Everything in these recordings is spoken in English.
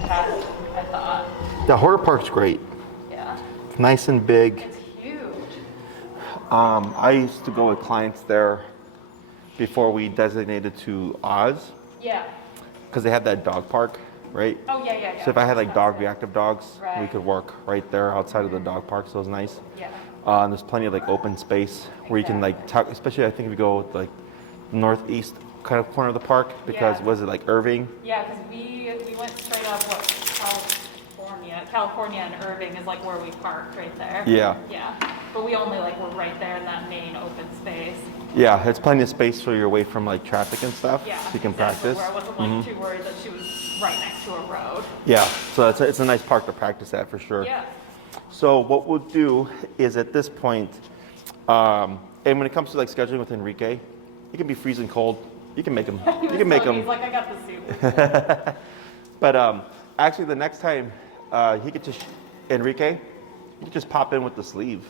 test, I thought. The Hoarder Park's great. Yeah. It's nice and big. It's huge. I used to go with clients there before we designated to Oz. Yeah. Because they have that dog park, right? Oh, yeah. So if I had like reactive dogs, right. we could work right there outside of the dog park, so it was nice. Yeah. And there's plenty of like open space where you can like talk, especially I think if you go like northeast kind of corner of the park, because was it like Irving? Yeah, because we went straight up California and Irving is like where we parked right there. Yeah. Yeah. But we only like were right there in that main open space. Yeah, it's plenty of space so you're away from like traffic and stuff. Yeah. So you can practice. Where I wasn't like too worried that she was right next to a road. Yeah, so it's a nice park to practice at for sure. Yeah. So what we'll do is at this point, and when it comes to like scheduling with Enrique, it can be freezing cold. You can make him. You can make him. He's like, I got the suit. But actually, the next time he could just Enrique, you could just pop in with the sleeve,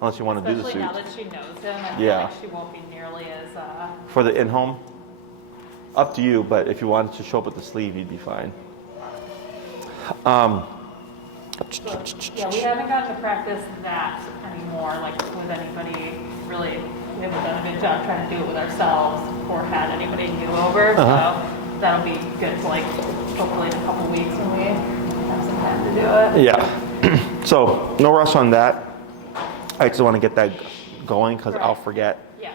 unless you want to do the suit. Especially now that she knows him, I feel like she won't be nearly as. For the in-home, up to you. But if you wanted to show up with the sleeve, you'd be fine. Yeah, we haven't gotten to practice that anymore, like with anybody really. We haven't done a good job trying to do it with ourselves or had anybody new over. So that'll be good to like hopefully in a couple weeks when we have some time to do it. Yeah. So no rush on that. I just want to get that going because I'll forget. Yeah.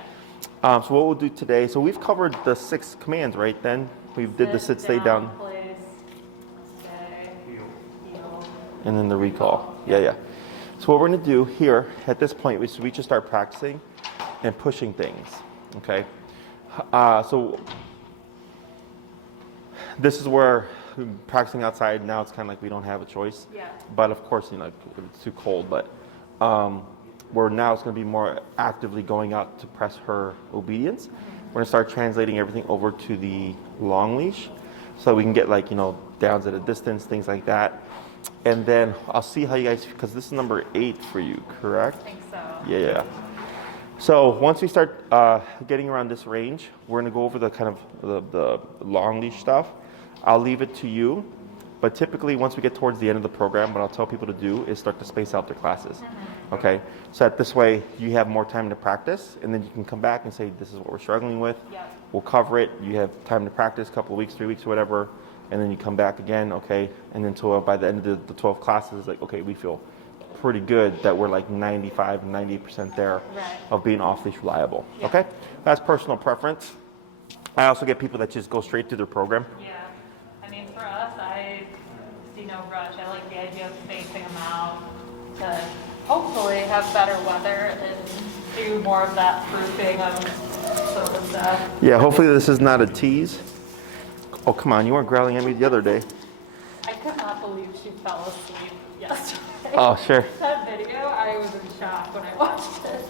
So what we'll do today, so we've covered the 6 commands, right then? We did the sit, stay down. Place, stay, heel. And then the recall. Yeah. So what we're going to do here at this point is we just start practicing and pushing things, okay? So this is where practicing outside now, it's kind of like we don't have a choice. Yeah. But of course, you know, if it's too cold, but where now it's going to be more actively going out to press her obedience. We're going to start translating everything over to the long leash so we can get like, you know, downs at a distance, things like that. And then I'll see how you guys, because this is number 8 for you, correct? I think so. Yeah. So once we start getting around this range, we're going to go over the kind of the long leash stuff. I'll leave it to you, but typically once we get towards the end of the program, what I'll tell people to do is start to space out their classes. Okay, so that this way you have more time to practice, and then you can come back and say, this is what we're struggling with. Yep. We'll cover it. You have time to practice, a couple of weeks, 3 weeks, or whatever, and then you come back again, okay, and then by the end of the 12 classes, it's like, okay, we feel pretty good that we're like 95, 90% there of being off-leash reliable. Yeah. Okay, that's personal preference. I also get people that just go straight through their program. Yeah, I mean for us, I see no rush. I like the idea of spacing them out to hopefully have better weather and do more of that proofing of sort of stuff. Yeah, hopefully this is not a tease. Oh, come on, you weren't growling at me the other day. I could not believe she fell asleep yesterday. Oh, sure. That video, I was in shock when I watched it.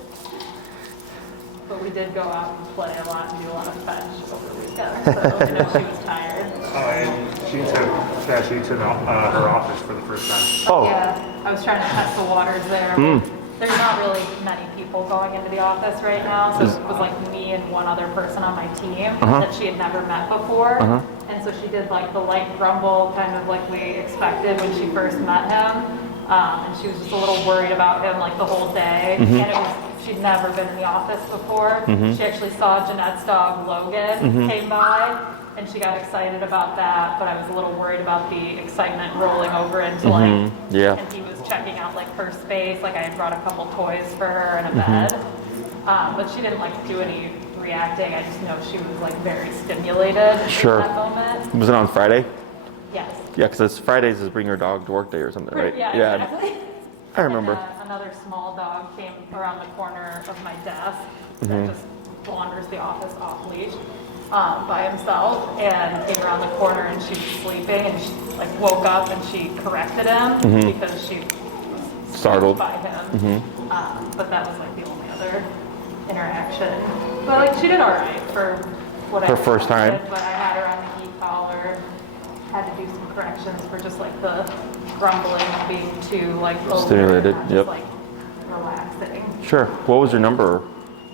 But we did go out and play a lot and do a lot of fetch over the weekend, so I know she was tired. And she took Cashew to her office for the first time. Oh. Yeah, I was trying to test the waters there. There's not really many people going into the office right now, so it was like me and one other person on my team that she had never met before. And so she did like the light grumble, kind of like we expected when she first met him. And she was just a little worried about him like the whole day. And she'd never been in the office before. She actually saw Jeanette's dog Logan came by, and she got excited about that. But I was a little worried about the excitement rolling over into like, and he was checking out like her space. Like I had brought a couple toys for her and a bed, but she didn't like do any reacting. I just know she was like very stimulated in that moment. Was it on Friday? Yes. Yeah, because Fridays is bring your dog to work day or something, right? Yeah, exactly. I remember. And, another small dog came around the corner of my desk that just wanders the office off leash by himself, and came around the corner and she was sleeping, and she like woke up and she corrected him because she was startled by him. But that was like the only other interaction. But like she did all right for what her first time. But I had her on the e-collar. Had to do some corrections for just like the grumbling being too like stimulated, just like relaxing. Sure. What was your number?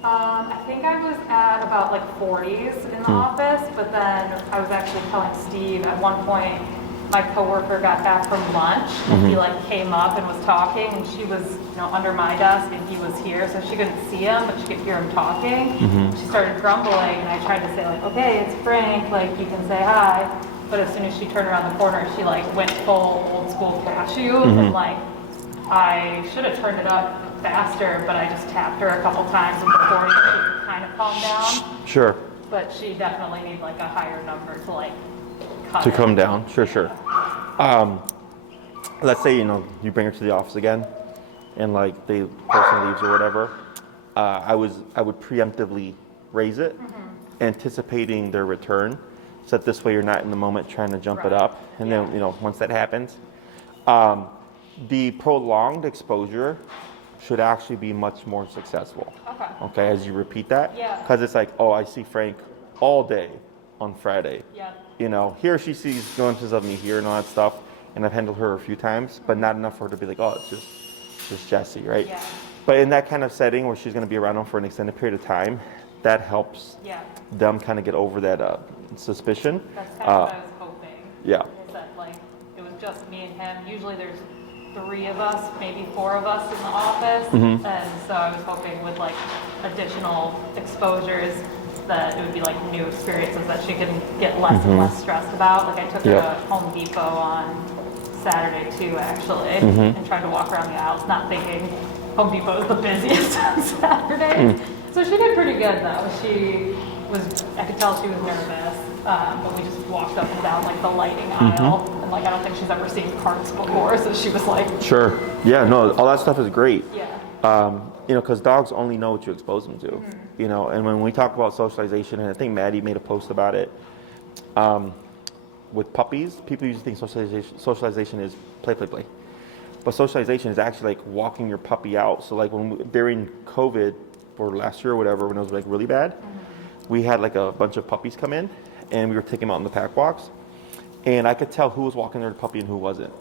I think I was at about like 40s in the office, but then I was actually telling Steve at one point my coworker got back from lunch, and he like came up and was talking, and she was, under my desk, and he was here, so she couldn't see him, but she could hear him talking. She started grumbling, and I tried to say like, okay, it's Frank, like you can say hi. But as soon as she turned around the corner, she like went full old school Cashew, and like I should have turned it up faster, but I just tapped her a couple times before she kind of calmed down. Sure. But she definitely needs like a higher number to like cut To it. come down. Sure. Let's say you bring her to the office again, and like the person leaves or whatever. I would preemptively raise it, anticipating their return, so that this way you're not in the moment trying to jump it up. And then once that happens, the prolonged exposure should actually be much more successful. Okay, as you repeat that. Yeah. Because it's like, oh, I see Frank all day on Friday. Yeah. Here she sees glimpses of me here and all that stuff, and I've handled her a few times, but not enough for her to be like, oh, it's just Jessie, right? Yeah. But in that kind of setting where she's going to be around them for an extended period of time, that helps them kind of get over that suspicion. That's kind of what I was hoping. Yeah. Is that like it was just me and him. Usually there's 3 of us, maybe 4 of us in the office, and so I was hoping with like additional exposures that it would be like new experiences that she can get less and less stressed about. Like I took her to Home Depot on Saturday too, actually, and tried to walk around the aisles, not thinking Home Depot is the busiest on Saturday. So she did pretty good though. I could tell she was nervous, but we just walked up and down like the lighting aisle, and like I don't think she's ever seen carts before, so she was like, Sure. Yeah. No. All that stuff is great. yeah, Because dogs only know what you expose them to. And when we talk about socialization, and I think Maddie made a post about it, with puppies, people usually think socialization is play. But socialization is actually like walking your puppy out. So like during COVID or last year or whatever, when it was like really bad, we had like a bunch of puppies come in, and we were taking them out in the pack walks, and I could tell who was walking their puppy and who wasn't,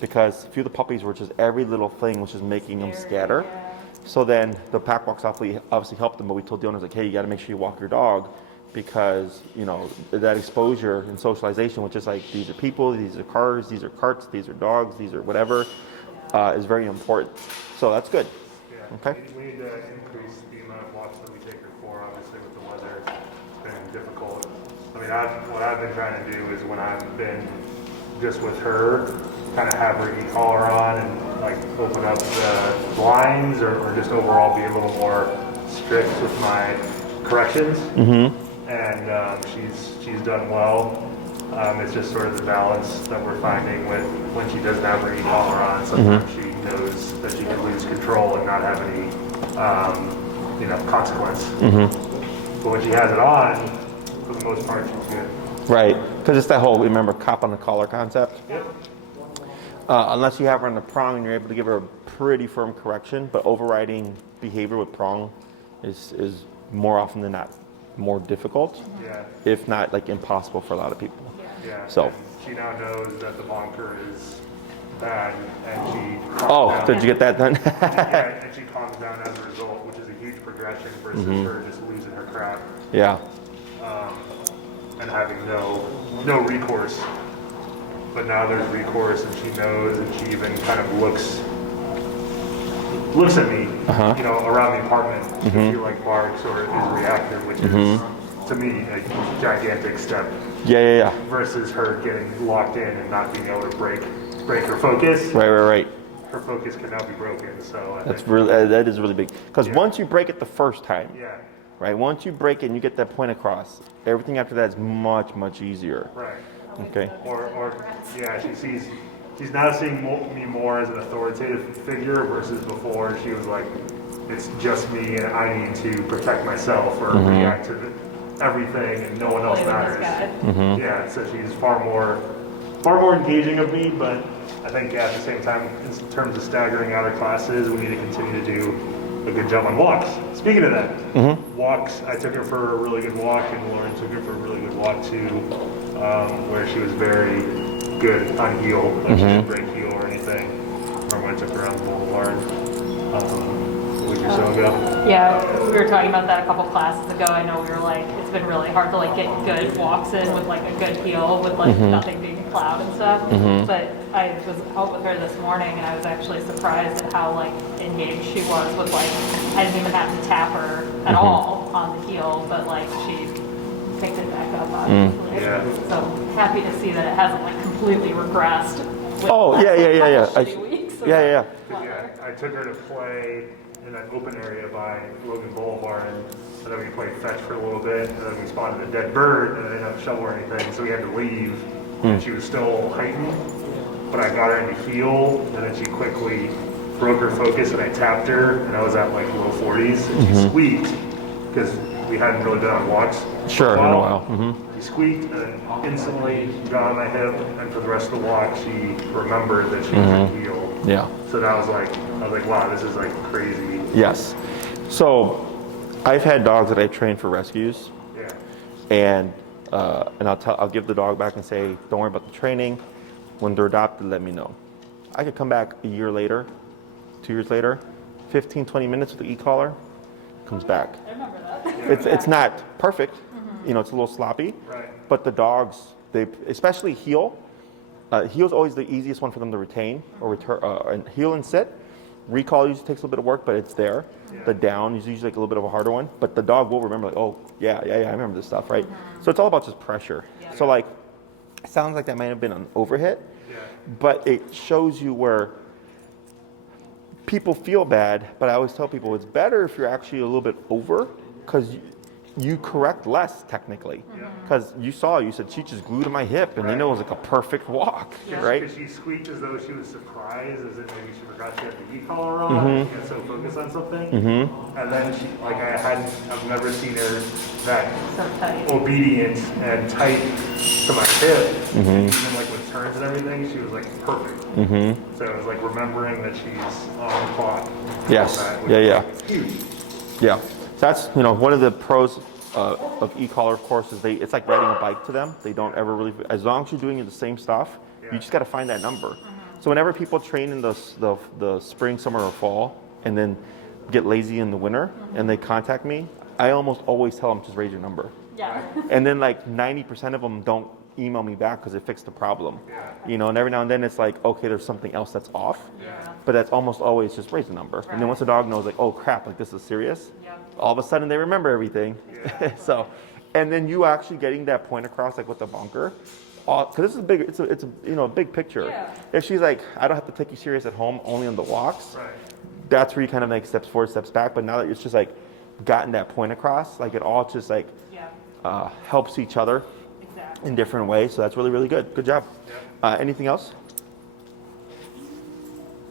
because a few of the puppies were just every little thing was just making them scatter. So then the pack walks obviously helped them, but we told the owners like, hey, you got to make sure you walk your dog, because that exposure and socialization, which is like these are people, these are cars, these are carts, these are dogs, these are whatever, is very important. So that's good. Yeah. Okay. We need to increase the amount of walks that we take her for. Obviously, with the weather, it's been difficult. I mean, what I've been trying to do is when I've been just with her, kind of have her e-collar on and like open up the blinds, or just overall be a little more strict with my corrections. And she's done well. It's just sort of the balance that we're finding with when she doesn't have her e-collar on. Sometimes she knows that she can lose control and not have any, consequence. But when she has it on, for the most part, she's good. Right, because it's that whole, remember, cop on the collar concept. Yep. Unless you have her on the prong and you're able to give her a pretty firm correction, but overriding behavior with prong is more often than not more difficult, if not like impossible for a lot of people. Yeah. So And she now knows that the bonker is bad, and she oh, calms did down. you get that done? Yeah, and she calms down as a result, which is a huge progression versus her just losing her crap Yeah. and having no recourse. But now there's recourse, and she knows, and she even kind of looks at me, around the apartment. If she like barks or is reactive, which is to me a gigantic step. Yeah. Versus her getting locked in and not being able to break her focus. Right. Her focus can now be broken. So That is really big. Because once you break it the first time, right? Once you break it and you get that point across, everything after that is much, much easier. Right. Okay. She's now seeing me more as an authoritative figure versus before she was like, it's just me and I need to protect myself or react to everything and no one else matters. Yeah, so she's far more engaging of me, but I think at the same time, in terms of staggering out her classes, we need to continue to do a good job on walks. Speaking of that, walks, I took her for a really good walk, and Lauren took her for a really good walk too, where she was very good on heel, like she didn't break heel or anything. Remember when I took her around the boulevard? We or so ago. Yeah, we were talking about that a couple classes ago. I know we were like, it's been really hard to like get good walks in with like a good heel with like nothing being plowed and stuff. But I was out with her this morning and I was actually surprised at how like engaged she was with like, I didn't even have to tap her at all on the heel, but like she picked it back up obviously. Yeah. So happy to see that it hasn't like completely regressed. With Oh, the last, yeah. couple shitty weeks of Yeah. weather. I took her to play in that open area by Logan Boulevard, and then we played fetch for a little bit, and then we spotted a dead bird, and I didn't have a shovel or anything, so we had to leave. And she was still heightened, but I got her into heel, and then she quickly broke her focus, and I tapped her, and I was at like low 40s, and she squeaked, because we hadn't really been on walks. Sure, in a while. She squeaked, and then instantly got on my hip, and for the rest of the walk, she remembered that she was in heel. Yeah. So that was like, I was like, wow, this is like crazy. Yes. So I've had dogs that I trained for rescues, Yeah. and I'll give the dog back and say, don't worry about the training. When they're adopted, let me know. I could come back a year later, 2 years later, 15, 20 minutes with the e-collar, comes back. I remember that. It's not perfect, you know, it's a little sloppy, Right. but the dogs, they especially heel. Heel's always the easiest one for them to retain or return. And heel and sit, recall usually takes a little bit of work, but it's there. Yeah. The down is usually like a little bit of a harder one, but the dog will remember like, oh yeah, I remember this stuff, right? So it's all about just pressure. Yeah. So like, it sounds like that might have been an overhit, Yeah. but it shows you where people feel bad, but I always tell people it's better if you're actually a little bit over, because you correct less technically. Because you said she just glued to my hip, and then it was like a perfect walk, right? Because she squeaked as though she was surprised, as if maybe she forgot she had the e-collar on. She got so focused on something. And then she, like, I've never seen her that So tight. obedient and tight to my hip. Even like with turns and everything, she was like perfect. So it was like remembering that she's on the clock. Yes. That was Yeah. Huge. Yeah. So that's, you know, one of the pros of e-collar, of course, is it's like riding a bike to them. They don't ever really, as long as you're doing the same stuff, you just got to find that number. So whenever people train in the spring, summer, or fall, and then get lazy in the winter, and they contact me, I almost always tell them, just raise your number. Yeah. And then like 90% of them don't email me back because it fixed the problem. You know, and every now and then it's like, okay, there's something else that's off. But that's almost always just raise the number. And then once the dog knows like, oh crap, like this is serious, all of a sudden they remember everything. So, and then you actually getting that point across like with the bunker, because this is a big, it's a you know, a big picture. Yeah. If she's like, I don't have to take you serious at home, only on the walks, Right. that's where you kind of make steps forward, steps back. But now that it's just like gotten that point across, like it all just like helps each other Exactly. in different ways. So that's really, really good. Good job. Anything else?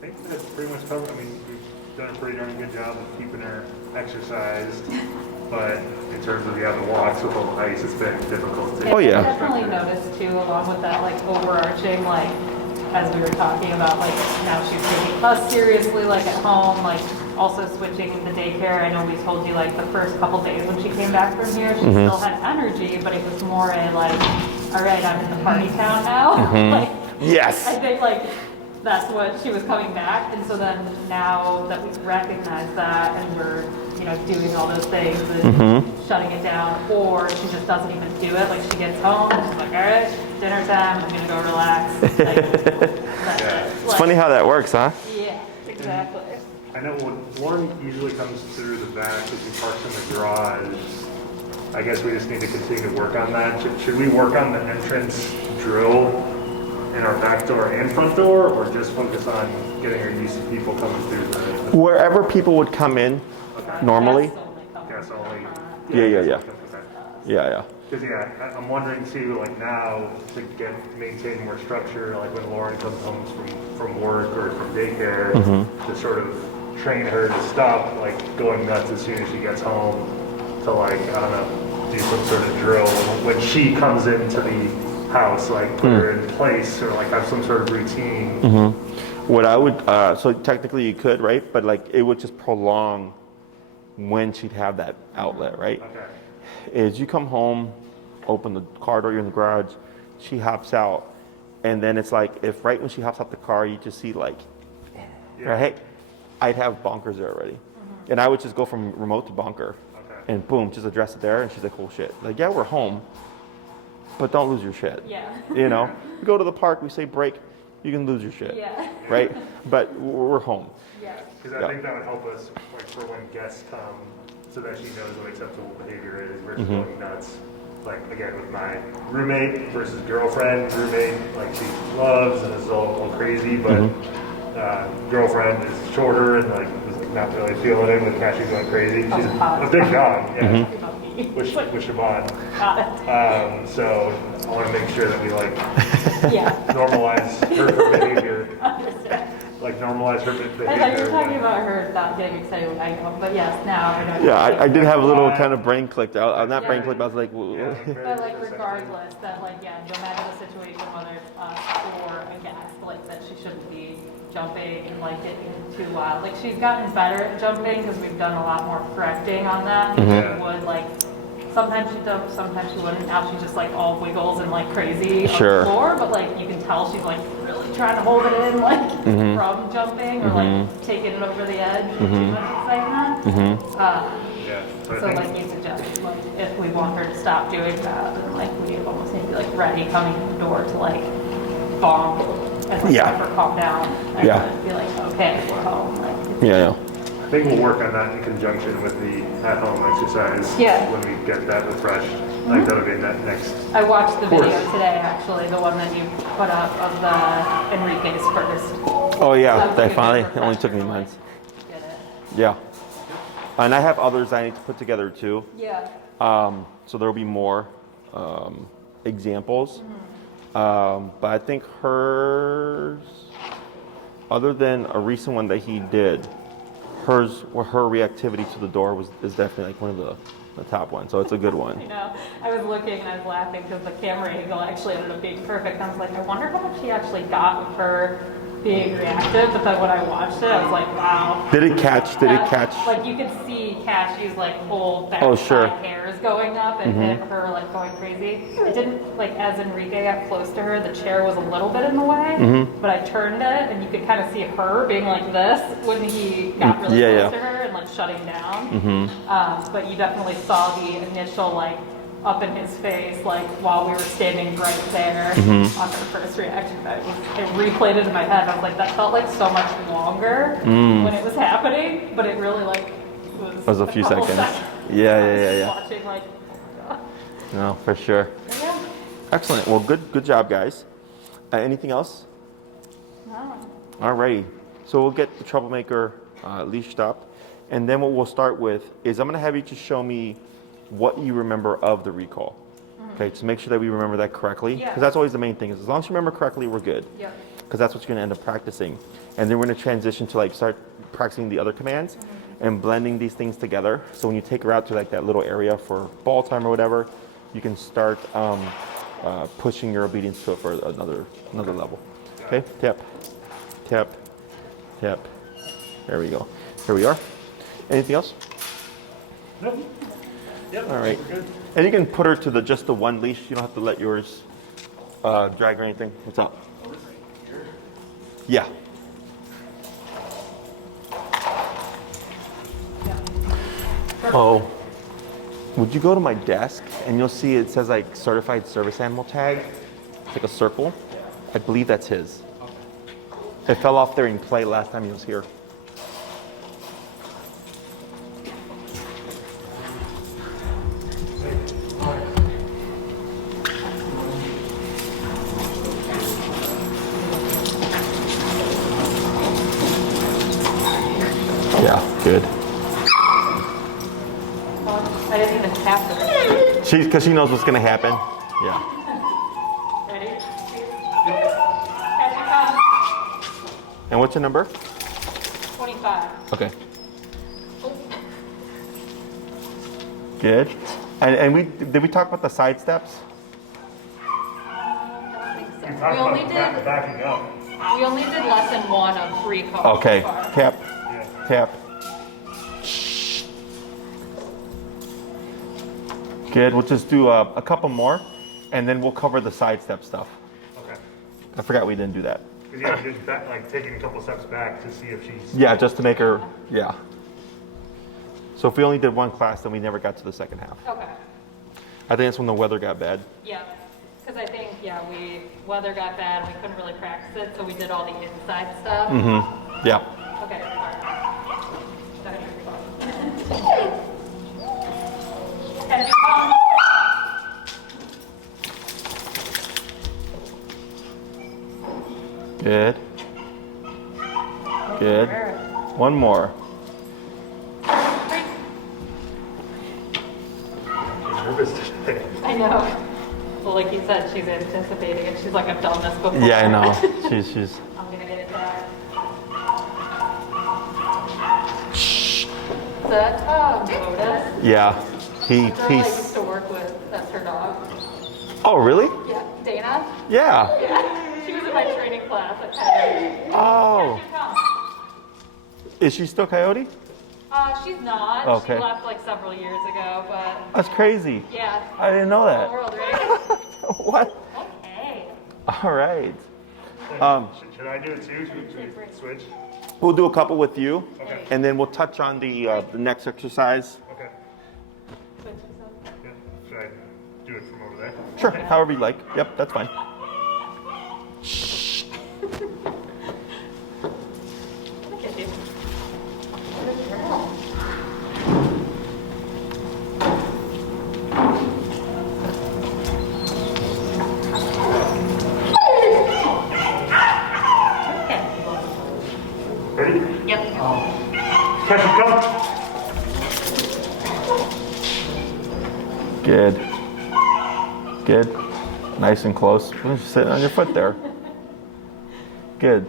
I think that's pretty much covered. I mean, we've done a pretty darn good job of keeping her exercised, but in terms of the walks with all the ice, it's been difficult. Oh, yeah. I definitely noticed too, along with that like overarching, like as we were talking about, like now she's taking us seriously, like at home, like also switching the daycare. I know we told you like the first couple days when she came back from here, she still had energy, but it was more a like, all right, I'm in the party town now. Like, Yes. I think like that's what she was coming back, and so then now that we've recognized that and we're, you know, doing all those things and shutting it down, or she just doesn't even do it. Like she gets home, she's like, all right, dinner time, I'm gonna go relax. Like, that's it. It's funny how that works, huh? Yeah, exactly. I know when Lauren usually comes through the back as he parks in the garage. I guess we just need to continue to work on that. Should we work on the entrance drill in our back door and front door, or just focus on getting her used to people coming through the Wherever people would come in normally. guess only? Yeah. Yeah. Because I'm wondering too, like now to maintain more structure, like when Lauren comes home from work or from daycare, to sort of train her to stop like going nuts as soon as she gets home, to like, I don't know, do some sort of drill when she comes into the house, like put her in place or like have some sort of routine. What I would, so technically you could, right? But like it would just prolong when she'd have that outlet, right? Okay. Is you come home, open the car door, you're in the garage, she hops out, and then it's like if right when she hops out the car, you just see like, right, hey, I'd have bonkers there already. And I would just go from remote to bunker. Okay. And boom, just address it there. And she's like, oh shit. Like, yeah, we're home, but don't lose your shit. Yeah. You know, we go to the park, we say break, you can lose your shit. Yeah. Right? But we're home. Yeah. Because I think that would help us, like, for when guests come, so that she knows what acceptable behavior is versus going nuts. Like, again, with my roommate versus girlfriend. Roommate, like, she loves and is all crazy, but girlfriend is shorter and, like, is not really feeling it with Cashew going crazy. She's a big dog, yeah. With Siobhan. So I want to make sure that we, like, normalize her behavior. Like, normalize her behavior. I thought you were talking about her not getting excited when I go, but yes, now I know. Yeah, I did have a little kind of brain clicked out. On that brain click, I was like, But like regardless, that like, yeah, no matter the situation, whether it's us or a guest, like that she shouldn't be jumping and like getting too wild. Like she's gotten better at jumping because we've done a lot more correcting on that. She would like, sometimes she'd jump, sometimes she wouldn't. Now she just like all wiggles and like crazy on the floor, but like you can tell she's like really trying to hold it in like from jumping or like taking it over the edge with too much excitement. So like you suggest, like if we want her to stop doing that, then like we almost need to be like ready coming to the door to like bomb and like have her calm down and then be like, okay, we're home. Like, I think we'll work on that in conjunction with the at-home exercise when we get that refreshed. Like that'll be that next. I watched the video today, actually, the one that you put up of the Enrique's first. oh yeah, they finally, it only took me months. Get it. Yeah. And I have others I need to put together too. Yeah. So there will be more examples. But I think hers, other than a recent one that he did, her reactivity to the door is definitely like one of the top ones. So it's a good one. I know. I was looking and I was laughing because the camera angle actually ended up being perfect. I was like, I wonder how much she actually got with her being reactive. But then when I watched it, I was like, wow. Did it catch? Like you could see Cashew's like whole back hairs going up and her like going crazy. It didn't, like as Enrique got close to her, the chair was a little bit in the way, but I turned it and you could kind of see her being like this when he got really close to her and like shutting down. But you definitely saw the initial like up in his face, like while we were standing right there on her first reaction. It replayed it in my head. I was like, that felt like so much longer when it was happening, but it really like was a few seconds. Yeah. Watching like, no, for sure. yeah. Excellent. Well, good job, guys. Anything else? No. Alrighty. So we'll get the troublemaker leashed up, and then what we'll start with is I'm going to have you just show me what you remember of the recall. Okay, to make sure that we remember that correctly, because that's always the main thing. Is as long as you remember correctly, we're good. Yeah. Because that's what you're going to end up practicing, and then we're going to transition to like start practicing the other commands and blending these things together. So when you take her out to like that little area for ball time or whatever, you can start pushing your obedience to it for another level. Okay, tap, tap, tap. There we go. Here we are. Anything else? Nope. Yep. All right. And you can put her to just the one leash. You don't have to let yours drag or anything. What's up? Yeah. Oh, would you go to my desk and you'll see it says like certified service animal tag. It's like a circle. I believe that's his. It fell off there in play last time he was here. Yeah, good. I didn't even tap her. Because she knows what's going to happen. Yeah. Ready? Cashew, come. And what's your number? 25. Okay. Good. And did we talk about the side steps? I don't think so. We only did backing up. We only did lesson 1 of recall. Okay. So far. Tap. Tap. Good. We'll just do a couple more, and then we'll cover the side step stuff. Okay. I forgot we didn't do that. Because yeah, just like taking a couple steps back to see if she's. Yeah, just to make her. Yeah. So if we only did one class, then we never got to the second half. Okay. I think that's when the weather got bad. Yeah. Because I think, weather got bad and we couldn't really practice it, so we did all the inside stuff. Mm-hmm. Yeah. Okay, sorry. Cashew, come. Good. Good. One more. I'm nervous today. I know. Well, like you said, she's anticipating it. She's like, I've done this before. Yeah, I know. She's. I'm gonna get it back. Is that Otis? Yeah. The girl I He's. used to work with, that's her dog. Oh, really? Yeah, Dana? Yeah. Yeah. She was in my training class at Cashew. Oh. Cashew, come. Is she still Coyote? She's not. Okay. She left like several years ago, but That's crazy. yeah. I didn't know Small that. world, right? What? Okay. All right. Should I do it too? Should we switch? We'll do a couple with you, Okay. and then we'll touch on the next exercise. Okay. Yeah. Should I do it from over there? Sure, however you like. Yep, that's fine. Look at you. Ready? Yep. Cashew, come. Good. Good. Nice and close. Just sit on your foot there. Good.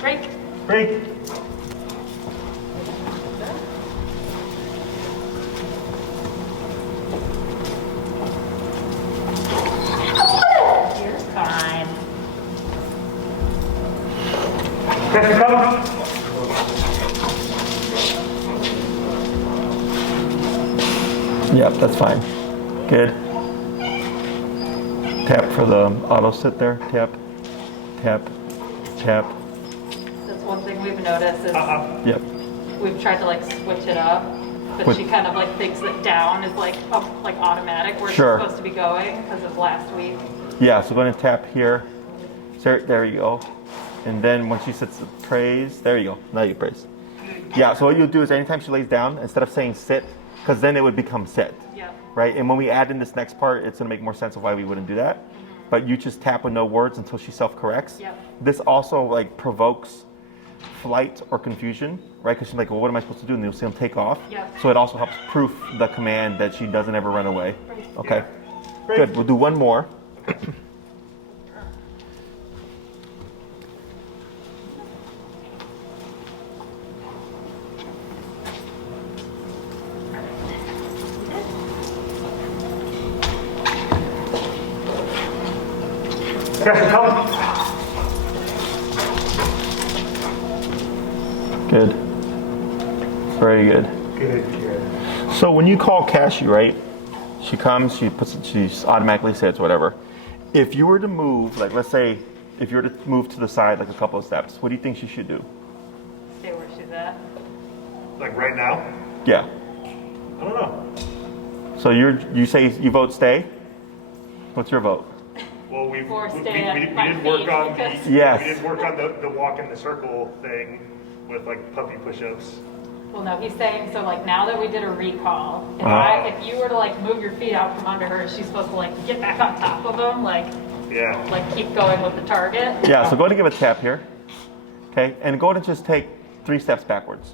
Break. Break. You're fine. Cashew, come. Yep, that's fine. Good. Tap for the auto sit there. Tap. Tap. Tap. That's one thing we've noticed is Yep. we've tried to like switch it up, but What- she kind of like thinks that down is like up, like automatic where Sure. she's supposed to be going because of last week. Yeah, so go ahead and tap here. There you go. And then when she sits, praise. There you go. Now you praise. Yeah, so what you'll do is anytime she lays down, instead of saying sit, because then it would become sit, Yep. right? And when we add in this next part, it's going to make more sense of why we wouldn't do that. But you just tap with no words until she self-corrects. Yep. This also like provokes flight or confusion, right? Because she's like, well, what am I supposed to do? And you'll see them take off. Yep. So it also helps proof the command that she doesn't ever run away. Right. Okay. Great. Good. We'll do one more. Cashew, come. Good. Very good. Good, good. So when you call Cashew, right? She comes, she automatically sits, whatever. If you were to move, like let's say, if you were to move to the side like a couple of steps, what do you think she should do? Stay where she's at. Like right now? Yeah. I don't know. So you say you vote stay? What's your vote? Well, Or we stay at didn't my work feet, on because- Yes. we didn't work on the walk in the circle thing with like puppy push-ups. Well, no, he's saying, so like now that we did a recall, if you were to like move your feet out from under her, she's supposed to like get back on top of them, like Yeah. keep going with the target. Yeah, so go ahead and give a tap here. Okay, and go ahead and just take 3 steps backwards.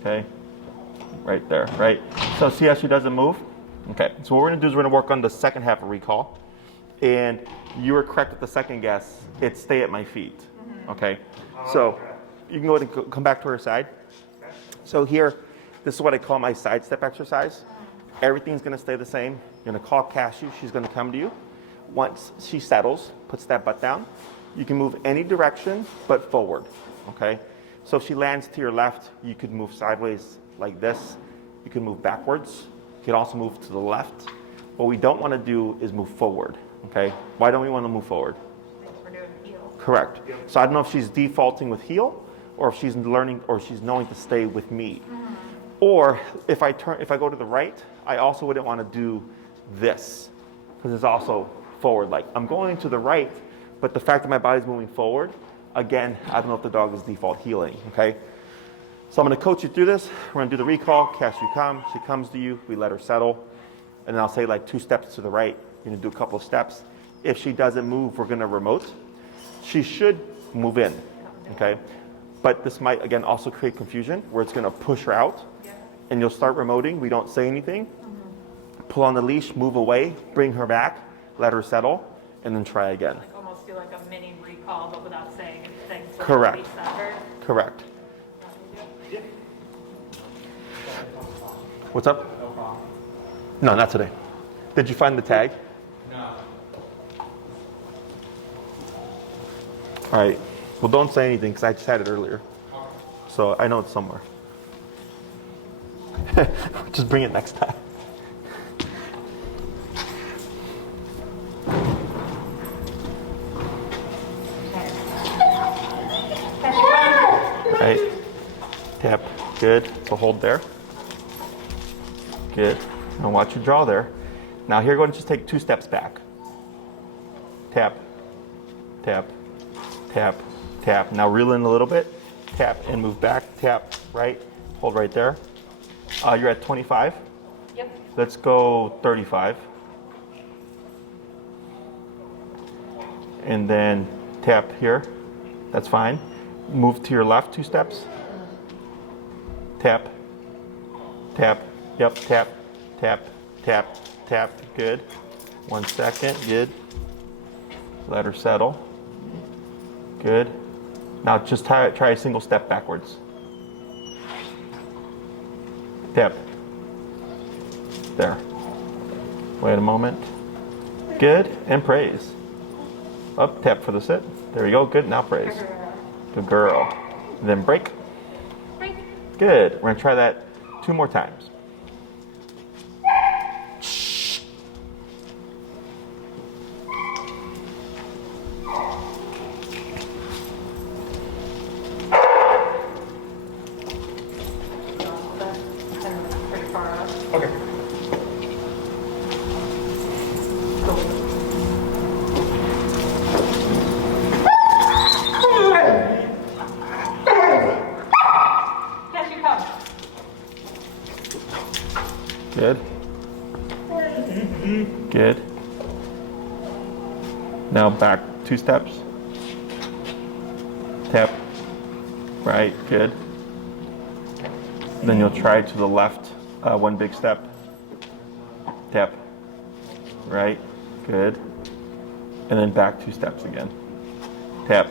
Okay, right there, right? So see how she doesn't move? Okay, so what we're gonna do is we're gonna work on the second half of recall. And you were correct with the second guess, it's stay at my feet. Okay, so you can go ahead and come back to her side. So here, this is what I call my side step exercise. Everything's gonna stay the same. You're gonna call Cashew, she's gonna come to you. Once she settles, puts that butt down, you can move any direction but forward, okay? So if she lands to your left, you could move sideways like this. You can move backwards. You can also move to the left. What we don't wanna do is move forward, okay? Why don't we wanna move forward? We're doing heel. Correct. Yep. So I don't know if she's defaulting with heel, or if she's learning, or she's knowing to stay with me. Or if I go to the right, I also wouldn't want to do this, because it's also forward. Like I'm going to the right, but the fact that my body's moving forward, again, I don't know if the dog is default heeling. Okay. So I'm going to coach you through this. We're going to do the recall. Cashew comes. She comes to you. We let her settle, and then I'll say like 2 steps to the right. You're going to do a couple of steps. If she doesn't move, we're going to remote. She should move in, okay? But this might, again, also create confusion where it's going to push her out, and you'll start remoting. We don't say anything. Pull on the leash, move away, bring her back, let her settle, and then try again. Like almost do like a mini recall, but without saying anything. So Correct. Reset her. Correct. What's up? No problem. No, not today. Did you find the tag? No. All right. Well, don't say anything because I just had it earlier. So I know it's somewhere. Just bring it next time. Right. Tap. Good. So hold there. Good. Now watch your jaw there. Now here, go and just take 2 steps back. Tap. Tap. Tap. Tap. Now reel in a little bit. Tap and move back. Tap. Right. Hold right there. You're at 25. Yep. Let's go 35. And then tap here. That's fine. Move to your left 2 steps. Tap. Tap. Yep. Tap. Tap. Tap. Tap. Good. 1 second. Good. Let her settle. Good. Now just try a single step backwards. Tap. There. Wait a moment. Good. And praise. Up. Tap for the sit. There you go. Good. Now praise. Good girl. Then break. Break. Good. We're going to try that 2 more times. Pretty far up. Okay. Cashew, come. Good. Good. Now back 2 steps. Tap. Right. Good. Then you'll try to the left 1 big step. Tap. Right. Good. And then back 2 steps again. Tap.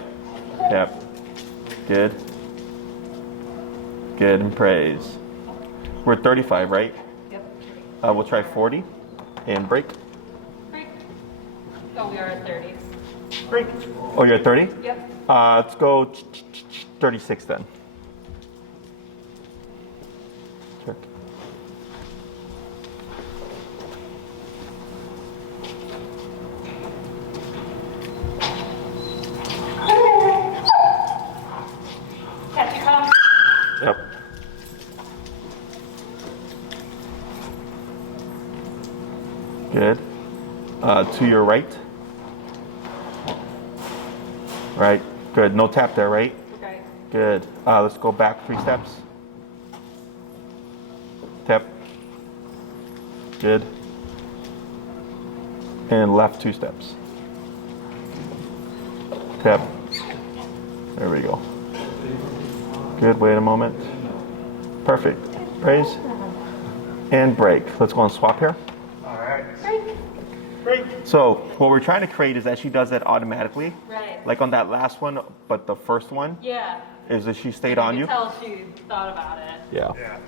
Tap. Good. Good. And praise. We're at 35, right? Yep. We'll try 40 and break. Break. Oh, we are at 30. Break. Oh, you're at 30? Yep. Let's go 36 then. Check. Cashew, come. Yep. Good. To your right. Right. Good. No tap there, right? Okay. Good. Let's go back 3 steps. Tap. Good. And left 2 steps. Tap. There we go. Good. Wait a moment. Perfect. Praise. And break. Let's go and swap here. All right. Break. So what we're trying to create is that she does that automatically. Right. Like on that last one, but the first one Yeah. is that she stayed on You you. can tell she thought about it. Yeah. Yeah.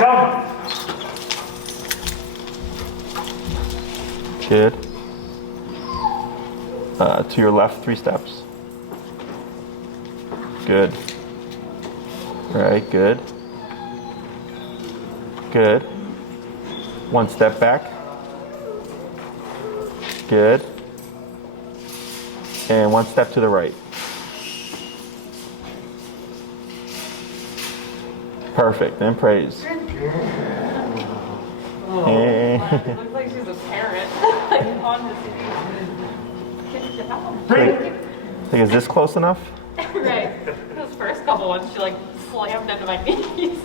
Done. Good. To your left 3 steps. Good. All right, good. Good. One step back. Good. And one step to the right. Perfect, and praise. Oh, And it looks like she's a parrot. Like on the city. Good job. I think, is this close enough? Right. Those first couple ones, she like slammed into my knees.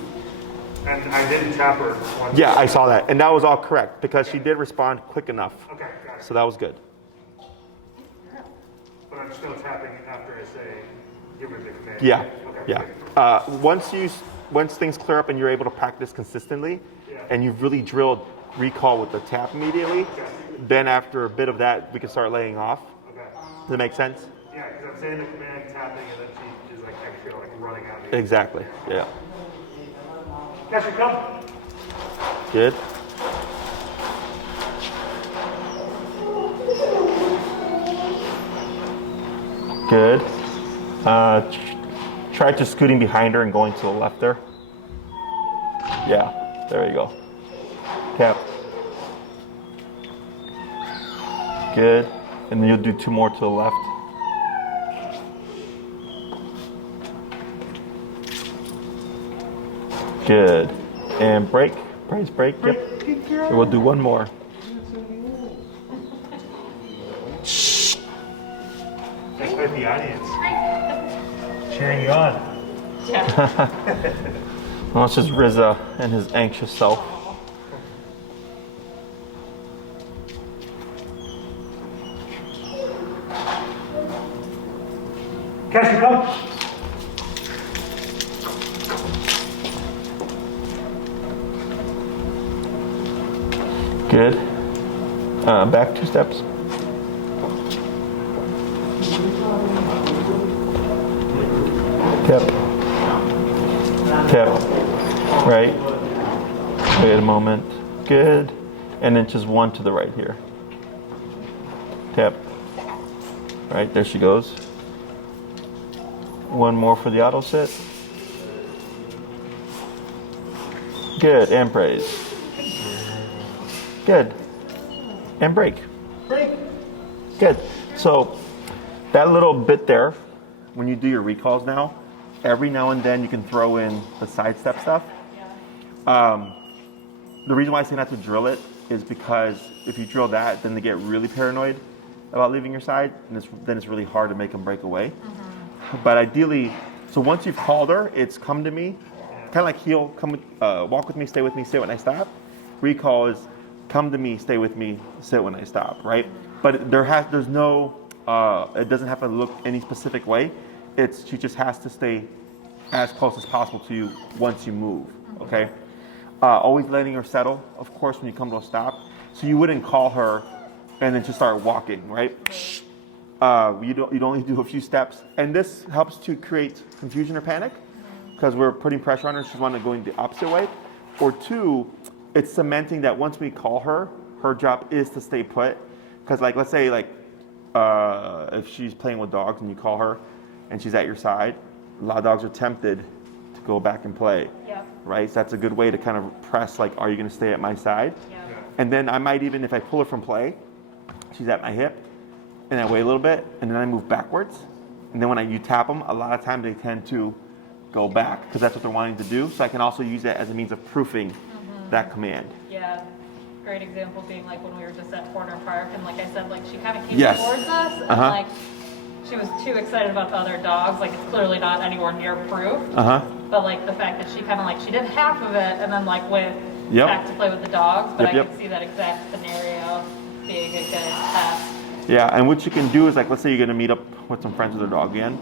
And I didn't tap her once. Yeah, I saw that. And that was all correct because she did respond quick enough. Okay, got it. So that was good. But I'm still tapping after I say, give her the command. Yeah, Okay. yeah. Once things clear up and you're able to practice consistently, and you've really drilled recall with the tap immediately, then after a bit of that, we can start laying off. Okay. Does that make sense? Yeah, because I'm saying the command, tapping, and then she is like extra, like running out of the Exactly. Yeah. Cashew, come. Good. Good. Try just scooting behind her and going to the left there. Yeah, there you go. Tap. Good. And then you'll do 2 more to the left. Good. And break. Praise break. Yep. And we'll do 1 more. That's quite the audience. Cheering you on. Yeah. Well, it's just Rizza and his anxious self. Cashew, come. Good. Back 2 steps. Tap. Tap. Right. Wait a moment. Good. And then just 1 to the right here. Tap. Right, there she goes. 1 more for the auto sit. Good, and praise. Good. And break. Break. Good. So that little bit there, when you do your recalls now, every now and then you can throw in the sidestep stuff. The reason why I say not to drill it is because if you drill that, then they get really paranoid about leaving your side, and then it's really hard to make them break away. But ideally, so once you've called her, it's come to me, kind of like heel, come, walk with me, sit when I stop. Recall is come to me, stay with me, sit when I stop, right? But there's no, it doesn't have to look any specific way. She just has to stay as close as possible to you once you move, okay? Always letting her settle, of course, when you come to a stop. So you wouldn't call her and then just start walking, right? You'd only do a few steps. And this helps to create confusion or panic because we're putting pressure on her. She's wanting to go in the opposite way. Or 2, it's cementing that once we call her, her job is to stay put. Because like, let's say like, if she's playing with dogs and you call her and she's at your side, a lot of dogs are tempted to go back and play, right? So that's a good way to kind of press like, are you gonna stay at my side? And then I might even, if I pull her from play, she's at my hip, and I wait a little bit, and then I move backwards. And then when you tap them, a lot of times they tend to go back because that's what they're wanting to do. So I can also use that as a means of proofing that command. Yeah. Great example being like when we were just at Corner Park, and like I said, like she kind of came Yes. towards us, and like she was too excited about the other dogs. Like it's clearly not anywhere near proof. But like the fact that she kind of like she did half of it and then like went back to play with the dogs. But I could see that exact scenario being a good test. Yeah, and what you can do is like, let's say you're gonna meet up with some friends with their dog again,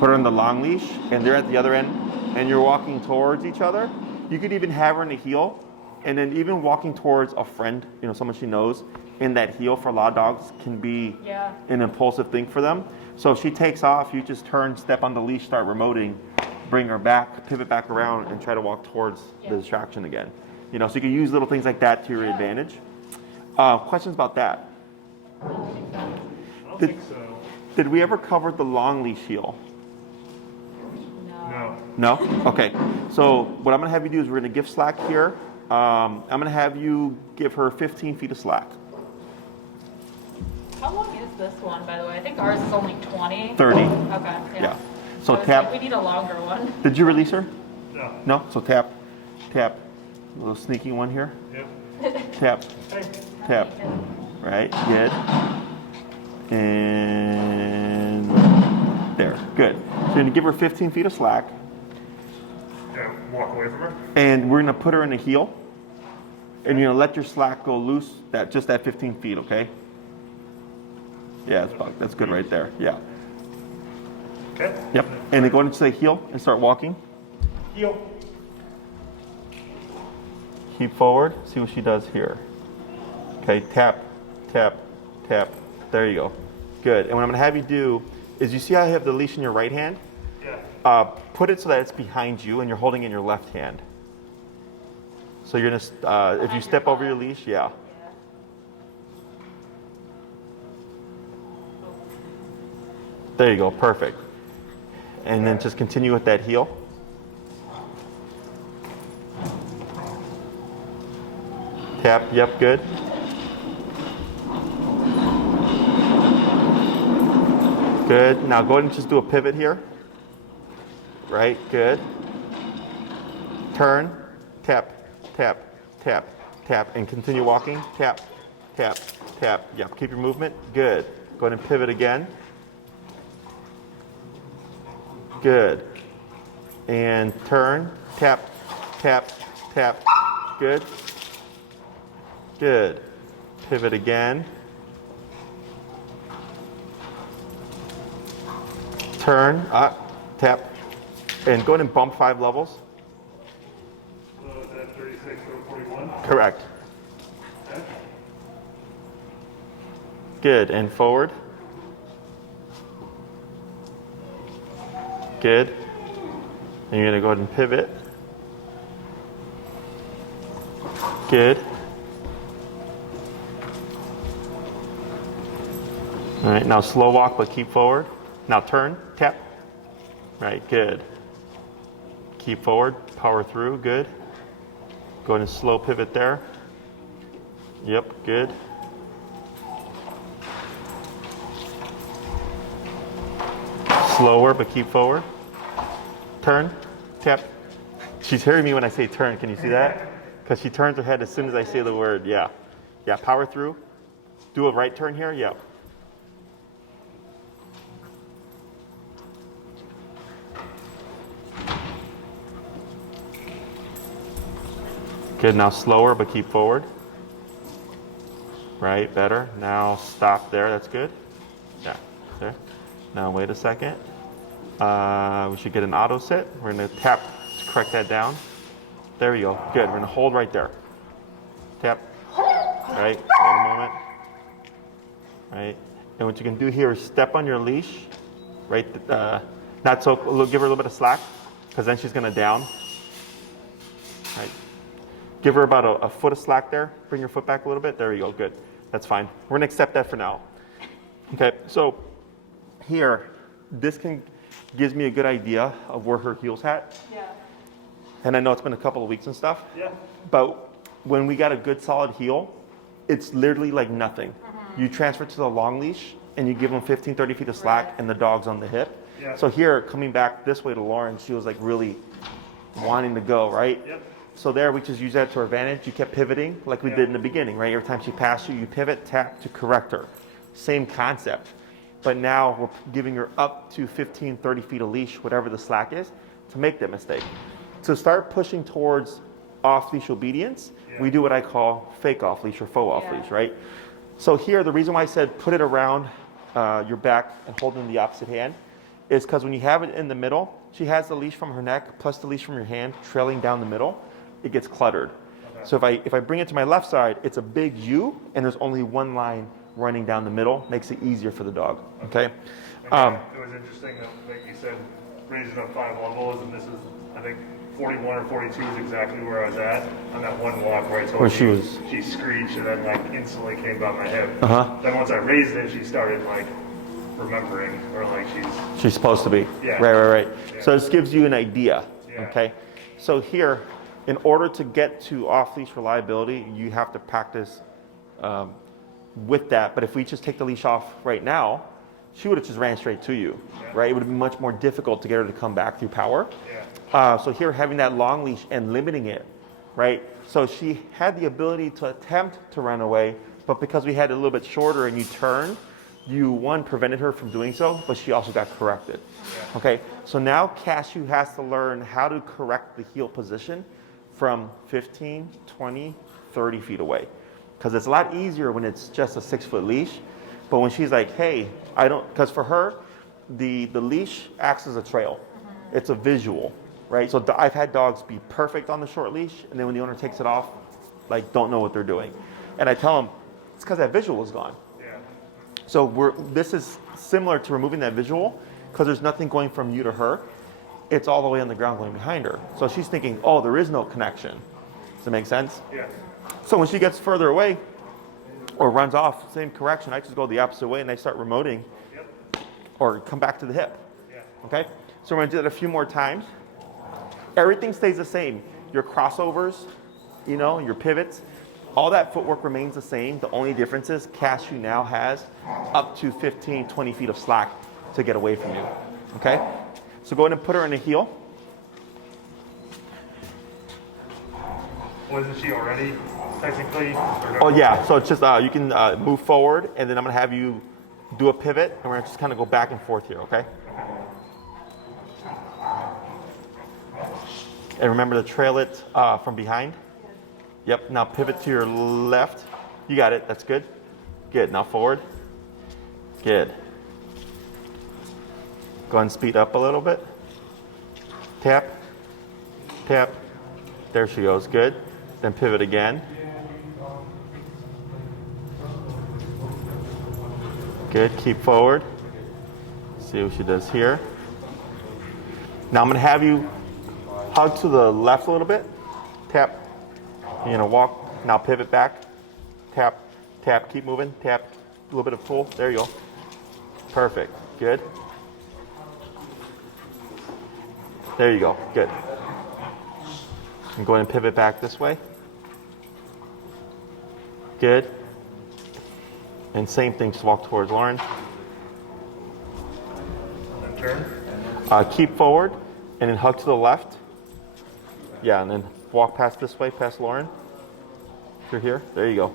put her on the long leash, and they're at the other end, and you're walking towards each other. You could even have her in a heel, and then even walking towards a friend, someone she knows, in that heel for a lot of dogs can be an impulsive thing for them. So if she takes off, you just turn, step on the leash, start remoting, bring her back, pivot back around, and try to walk towards the distraction again. So you can use little things like that to your advantage. Questions about that? I don't think so. Did we ever cover the long leash heel? No. No? Okay. So what I'm going to have you do is we're going to give slack here. I'm going to have you give her 15 feet of slack. How long is this one, by the way? I think ours is only 20. 30. Okay. Yeah. So I was tap. like, we need a longer one. Did you release her? No. No? So tap, tap. A little sneaky one here. Yep. Tap, Hey. tap. Right, good. And there, good. So you're going to give her 15 feet of slack. Yeah, walk away from her. And we're going to put her in a heel. And you're going to let your slack go loose, just that 15 feet, okay? Yeah, that's good right there. Yeah. Okay. Yep. And then go into the heel and start walking. Heel. Keep forward. See what she does here. Okay, tap, tap, tap. There you go. Good. And what I'm going to have you do is, you see how you have the leash in your right hand? Yeah. Put it so that it's behind you and you're holding it in your left hand. So you're going to, if you step over your leash, yeah. There you go, perfect. And then just continue with that heel. Tap, yep, good. Good. Now go ahead and just do a pivot here. Right, good. Turn, tap, tap, tap, tap, and continue walking. Tap, tap, tap. Yep, keep your movement. Good. Go ahead and pivot again. Good. And turn, tap, tap, tap. Good. Good. Pivot again. Turn, tap, and go ahead and bump 5 levels. So is that 36 or 41? Correct. Okay. Good, and forward. Good. And you're going to go ahead and pivot. Good. All right, now slow walk, but keep forward. Now turn, tap. Right, good. Keep forward, power through, good. Go ahead and slow pivot there. Yep, good. Slower, but keep forward. Turn, tap. She's hearing me when I say turn, can you see that? Because she turns her head as soon as I say the word, yeah. Yeah, power through. Do a right turn here, yep. Good, now slower, but keep forward. Right, better. Now stop there, that's good. Yeah, there. Now wait a second. We should get an auto sit. We're gonna tap to correct that down. There we go, good. We're gonna hold right there. Tap, right, wait a moment. Right, and what you can do here is step on your leash, right, not so, give her a little bit of slack, because then she's gonna down. Right. Give her about a foot of slack there. Bring your foot back a little bit. There you go. Good. That's fine. We're going to accept that for now. Okay. So here, this gives me a good idea of where her heel's at. Yeah. And I know it's been a couple of weeks and stuff. Yeah. But when we got a good solid heel, it's literally like nothing. You transfer to the long leash and you give them 15, 30 feet of slack, Right. and the dog's on the hip. Yeah. So here, coming back this way to Lauren, she was like really wanting to go, right? Yep. So there, we just use that to our advantage. You kept pivoting like we did in the beginning, right? Every time she passed you, you pivot, tap to correct her. Same concept. But now we're giving her up to 15, 30 feet of leash, whatever the slack is, to make that mistake. To start pushing towards off-leash obedience, we do what I call fake off-leash or faux off-leash, right? So here, the reason why I said put it around your back and hold it in the opposite hand is because when you have it in the middle, she has the leash from her neck plus the leash from your hand trailing down the middle. It gets cluttered. Okay. So if I bring it to my left side, it's a big U, and there's only one line running down the middle. Makes it easier for the dog. Okay. It was interesting that, like you said, raising up 5 levels, and this is, I think, 41 or 42 is exactly where I was at on that one walk where I told you she screeched and then like instantly came by my hip. Then once I raised it, she started like remembering, or like She's supposed to be. Yeah. Right. Yeah. So this gives you an idea. Yeah. Okay. So here, in order to get to off-leash reliability, you have to practice with that. But if we just take the leash off right now, she would have just ran straight to you, right? It would have been much more difficult to get her to come back through power. Yeah. So here, having that long leash and limiting it, right? So she had the ability to attempt to run away, but because we had it a little bit shorter and you turned, you, one, prevented her from doing so, but she also got corrected. Yeah. Okay, so now Cashew has to learn how to correct the heel position from 15, 20, 30 feet away. Because it's a lot easier when it's just a 6-foot leash, but when she's like, hey, I don't, because for her, the leash acts as a trail. It's a visual, right? So I've had dogs be perfect on the short leash, and then when the owner takes it off, like, don't know what they're doing. And I tell them, it's because that visual is gone. Yeah. So this is similar to removing that visual, because there's nothing going from you to her. It's all the way on the ground going behind her. So she's thinking, oh, there is no connection. Does that make sense? Yeah. So when she gets further away or runs off, same correction, I just go the opposite way and I start remoting or come back to the hip. Yeah. Okay? So we're gonna do that a few more times. Everything stays the same. Your crossovers, you know, your pivots, all that footwork remains the same. The only difference is Cashew now has up to 15, 20 feet of slack to get away from you. Okay? So go ahead and put her in a heel. Wasn't she already technically? Or no? Oh yeah, so it's just, you can move forward and then I'm gonna have you do a pivot and we're gonna just kind of go back and forth here, okay? And remember to trail it from behind. Yep, now pivot to your left. You got it, that's good. Good, now forward. Good. Go ahead and speed up a little bit. Tap, tap. There she goes, good. Then pivot again. Good, keep forward. See what she does here. Now I'm gonna have you hug to the left a little bit. Tap, you're gonna walk, now pivot back. Tap, tap, keep moving, tap, a little bit of pull, there you go. Perfect, good. There you go, good. And go ahead and pivot back this way. Good. And same thing, just walk towards Lauren. And turn. Keep forward and then hug to the left. Yeah, and then walk past this way, past Lauren. Through here, there you go.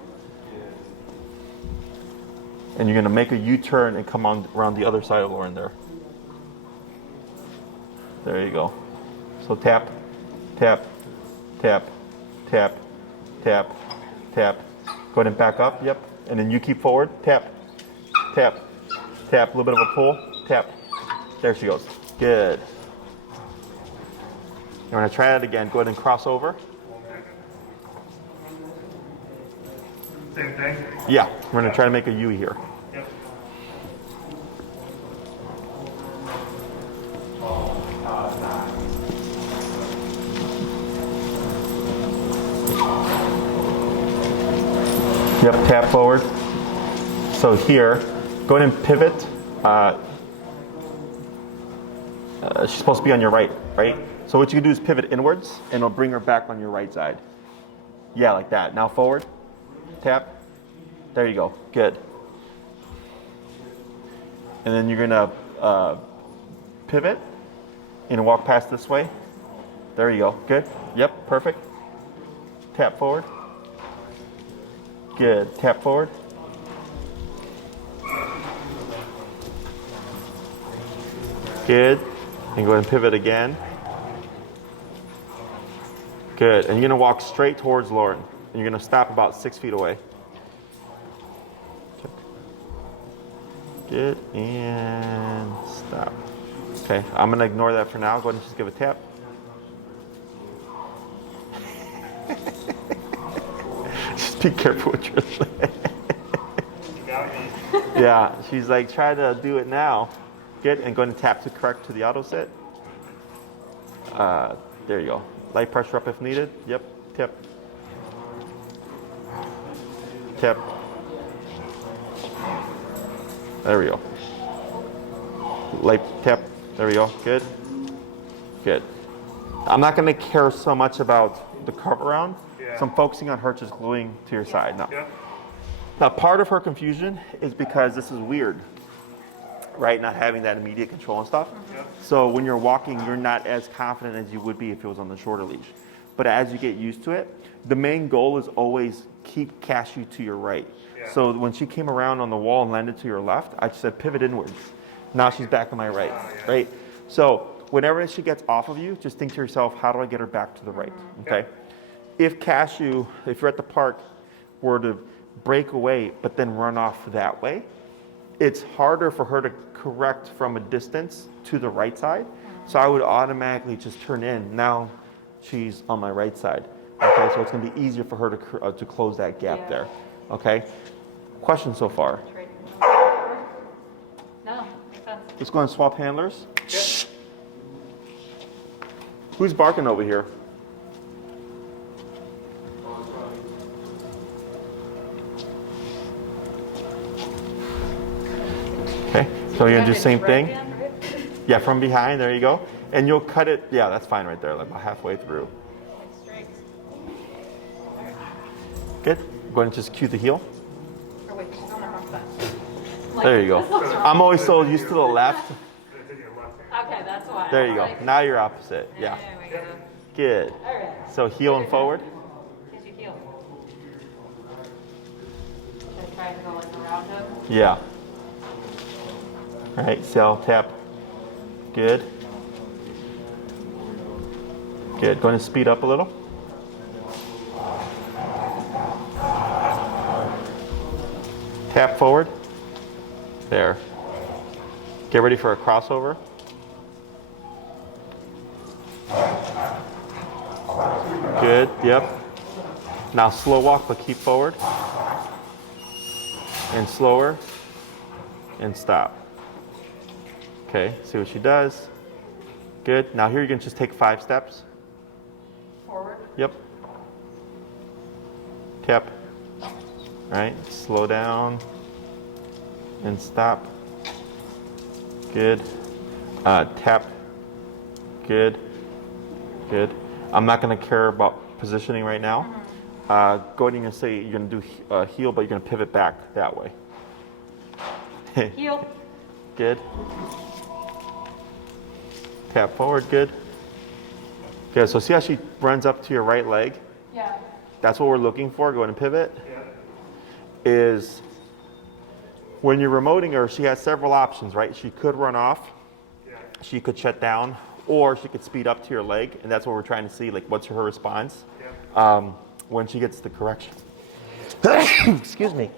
And you're gonna make a U-turn and come on around the other side of Lauren there. There you go. So tap, tap, tap, tap, tap, tap. Go ahead and back up, yep. And then you keep forward, tap, tap, tap, a little bit of a pull, tap. There she goes, good. You're gonna try that again, go ahead and cross over. Same thing? Yeah, we're gonna try to make a U here. Yep. Yep, tap forward. So here, go ahead and pivot. She's supposed to be on your right, right? So what you can do is pivot inwards and it'll bring her back on your right side. Yeah, like that. Now forward, tap. There you go, good. And then you're gonna pivot and walk past this way. There you go, good. Yep, perfect. Tap forward. Good, tap forward. Good, and go ahead and pivot again. Good, and you're gonna walk straight towards Lauren. And you're gonna stop about 6 feet away. Good, and stop. Okay, I'm gonna ignore that for now. Go ahead and just give a tap. Just be careful with your leg. Yeah, she's like trying to do it now. Good, and go ahead and tap to correct to the auto sit. There you go. Light pressure up if needed. Yep, tap. Tap. There we go. Light tap. There we go. Good. Good. I'm not going to care so much about the curve around. Yeah. So I'm focusing on her just gluing to your side now. Yep. Now, part of her confusion is because this is weird, right? Not having that immediate control and stuff. Yep. So when you're walking, you're not as confident as you would be if it was on the shorter leash. But as you get used to it, the main goal is always keep Cashew to your right. Yeah. So when she came around on the wall and landed to your left, I just said pivot inwards. Now she's back on my right, yeah. right? So whenever she gets off of you, just think to yourself, how do I get her back to the right, okay? If Cashew, if you're at the park, were to break away but then run off that way, it's harder for her to correct from a distance to the right side. So I would automatically just turn in. Now she's on my right side. Okay, so it's going to be easier for her to close that gap there. Okay. Question so far? No, makes sense. Let's go and swap handlers. Who's barking over here? Okay, so you're gonna do the same thing. Yeah, from behind, there you go. And you'll cut it, yeah, that's fine right there, like about halfway through. Good. Go ahead and just cue the heel. Or wait, she's on the wrong side. There you go. I'm always so used to the left. Okay, that's why. There you go. Now you're opposite. Yeah. There we go. Good. All right. So heel and forward. Kiss your heel. Should I try to go like around him? Yeah. All right, so tap. Good. Good. Going to speed up a little. Tap forward. There. Get ready for a crossover. Good. Yep. Now slow walk, but keep forward. And slower. And stop. Okay, see what she does. Good. Now here you can just take 5 steps. Forward. Yep. Tap. All right, slow down and stop. Good. Tap. Good. Good. I'm not going to care about positioning right now. Go ahead and say you're going to do heel, but you're going to pivot back that way. Heel. Good. Tap forward, good. Good, so see how she runs up to your right leg? Yeah. That's what we're looking for, go ahead and pivot. Is when you're remoting her, she has several options, right? She could run off, she could shut down, or she could speed up to your leg, and that's what we're trying to see, like what's her response when she gets the correction. Excuse me.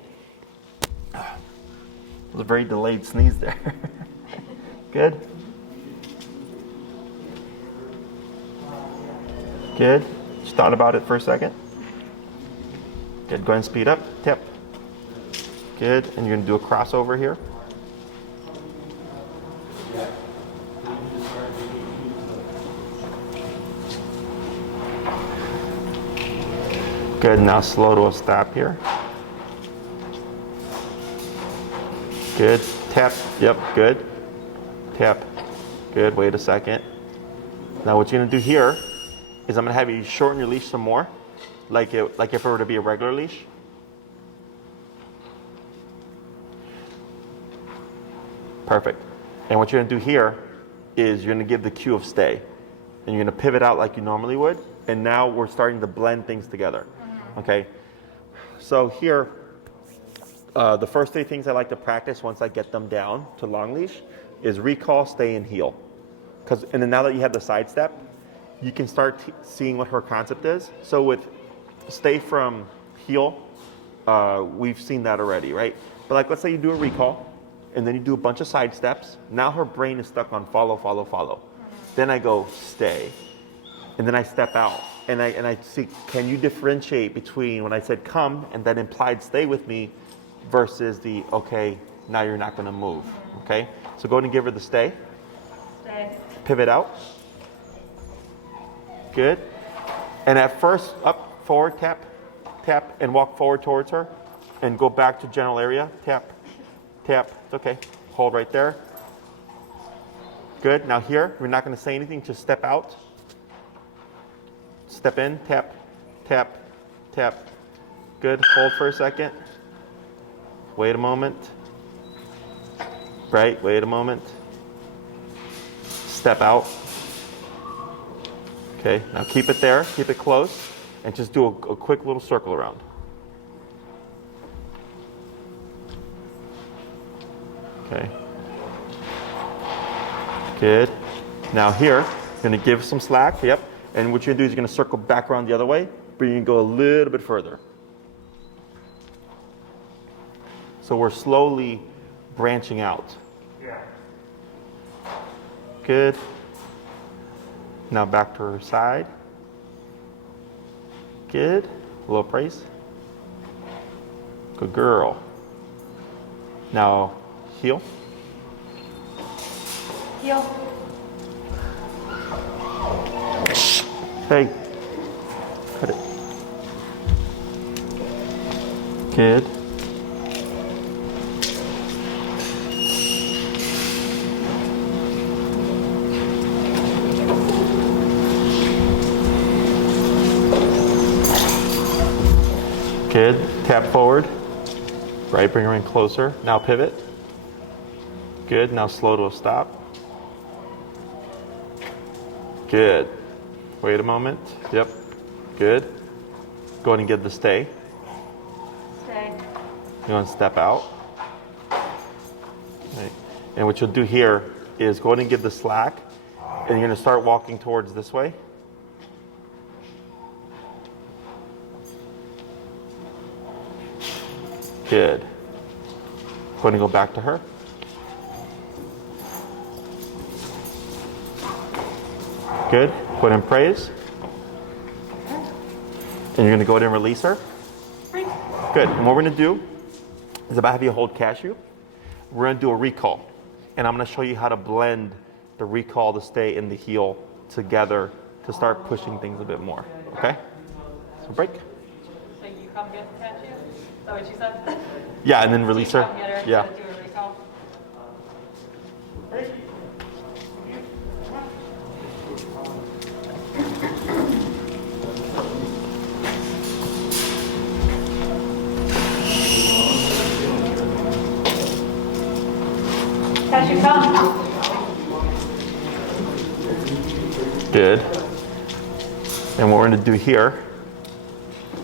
It was a very delayed sneeze there. Good. Good. Just thought about it for a second. Good. Go ahead and speed up. Tip. Good. And you're going to do a crossover here. Good. Now slow to a stop here. Good. Tap. Yep. Good. Tap. Good. Wait a second. Now what you're going to do here is I'm going to have you shorten your leash some more, like if it were to be a regular leash. Perfect. And what you're going to do here is you're going to give the cue of stay. And you're going to pivot out like you normally would. And now we're starting to blend things together. Okay? So here, the first 3 things I like to practice once I get them down to long leash is recall, stay, and heel. And then now that you have the side step, you can start seeing what her concept is. So with stay from heel, we've seen that already, right? But like, let's say you do a recall, and then you do a bunch of side steps. Now her brain is stuck on follow, follow, follow. Then I go stay, and then I step out, and I see, can you differentiate between when I said come and that implied stay with me versus the, okay, now you're not gonna move, okay? So go ahead and give her the stay. Stay. Pivot out. Good. And at first, up, forward, tap, tap, and walk forward towards her. And go back to general area, tap, tap. It's okay. Hold right there. Good. Now here, we're not going to say anything. Just step out. Step in. Tap, tap, tap. Good. Hold for a second. Wait a moment. Right. Wait a moment. Step out. Okay. Now keep it there. Keep it close. And just do a quick little circle around. Okay. Good. Now here, you're going to give some slack. Yep. And what you're going to do is you're going to circle back around the other way, but you're going to go a little bit further. So we're slowly branching out. Yeah. Good. Now back to her side. Good. A little praise. Good girl. Now heel. Heel. Hey. Cut it. Good. Good. Tap forward. Right, bring her in closer. Now pivot. Good. Now slow to a stop. Good. Wait a moment. Yep. Good. Go ahead and get the stay. Stay. You want to step out. Right. And what you'll do here is go ahead and give the slack, and you're going to start walking towards this way. Good. Go ahead and go back to her. Good. Go ahead and praise. And you're going to go ahead and release her. Good. And what we're going to do is about have you hold Cashew. We're going to do a recall. And I'm going to show you how to blend the recall, the stay, and the heel together to start pushing things a bit more. Okay? So break. So you come get the Cashew? Is that what you said? Yeah, and then release her. Come get her. Yeah. Do a recall. Cashew, come. Good. And what we're going to do here,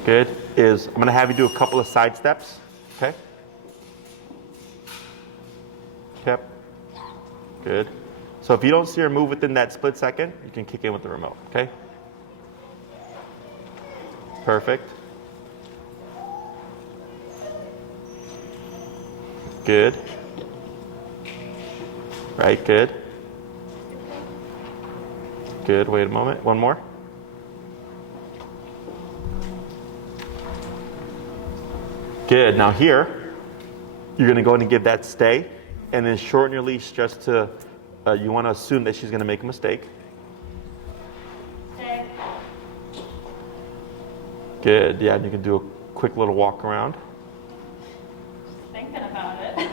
good, is I'm going to have you do a couple of side steps. Okay? Yep. Good. So if you don't see her move within that split second, you can kick in with the remote. Okay? Perfect. Good. Right, good. Good, wait a moment. One more. Good, now here, you're gonna go ahead and give that stay, and then shorten your leash just to, you wanna assume that she's gonna make a mistake. Stay. Good, yeah, and you can do a quick little walk around. Thinking about it.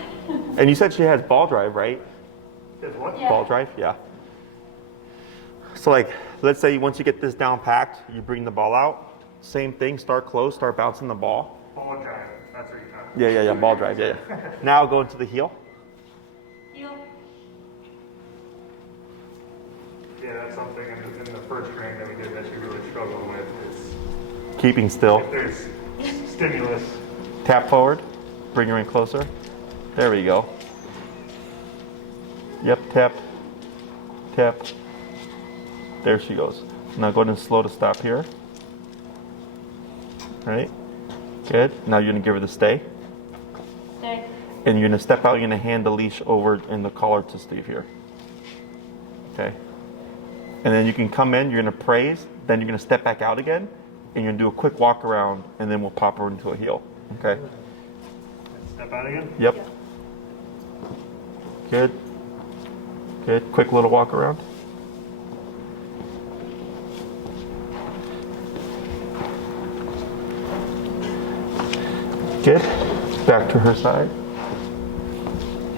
And you said she has ball drive, right? Is what? Yeah. Ball drive, yeah. So like, let's say once you get this down packed, you bring the ball out. Same thing, start close, start bouncing the ball. Ball drive. That's what you're talking Yeah, ball drive, yeah. Now go into the heel. Heel. Yeah, that's something in the first training that we did that you really struggle with is Keeping still. if there's stimulus. Tap forward, bring her in closer. There we go. Yep, tap, tap. There she goes. Now go ahead and slow to stop here. All right, good. Now you're gonna give her the stay. Stay. And you're gonna step out, you're gonna hand the leash over in the collar to Steve here. Okay. And then you can come in, you're gonna praise, then you're gonna step back out again, and you're gonna do a quick walk around, and then we'll pop her into a heel. Okay? Step out again? Yep. Good. Good. Quick little walk around. Good. Back to her side.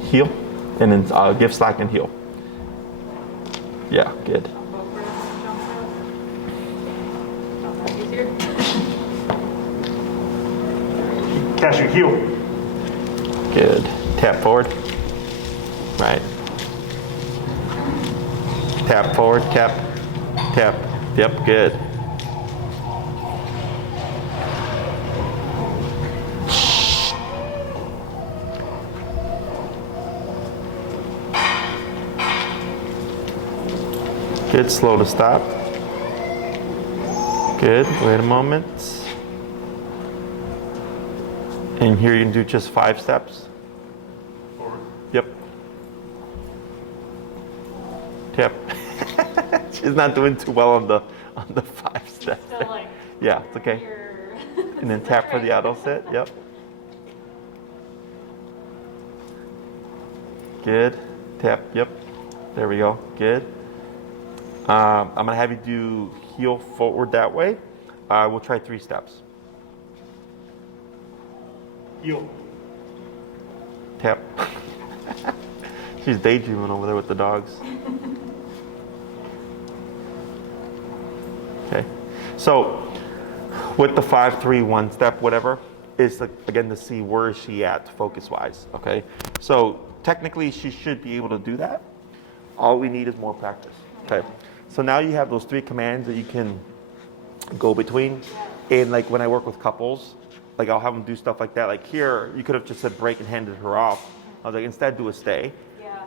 Heel. And then give slack and heel. Yeah, good. Go for it, jump rope. Not that easier. Cashew, heel. Good. Tap forward. Right. Tap forward, tap, tap. Yep, good. Good, slow to stop. Good, wait a moment. And here you can do just 5 steps. Forward. Yep. Tap. She's not doing too well on the 5 steps. Still like. Yeah, it's okay. Here. And then tap for the auto sit. Yep. Good. Tap. Yep. There we go. Good. I'm gonna have you do heel forward that way. We'll try 3 steps. Heel. Tap. She's daydreaming over there with the dogs. Okay. So with the 5, 3, 1 step, whatever, is again to see where is she at focus wise. Okay. So technically she should be able to do that. All we need is more practice. Okay. So now you have those 3 commands that you can go between. And like when I work with couples, like I'll have them do stuff like that. Like here, you could have just said break and handed her off. I was like, instead do a stay,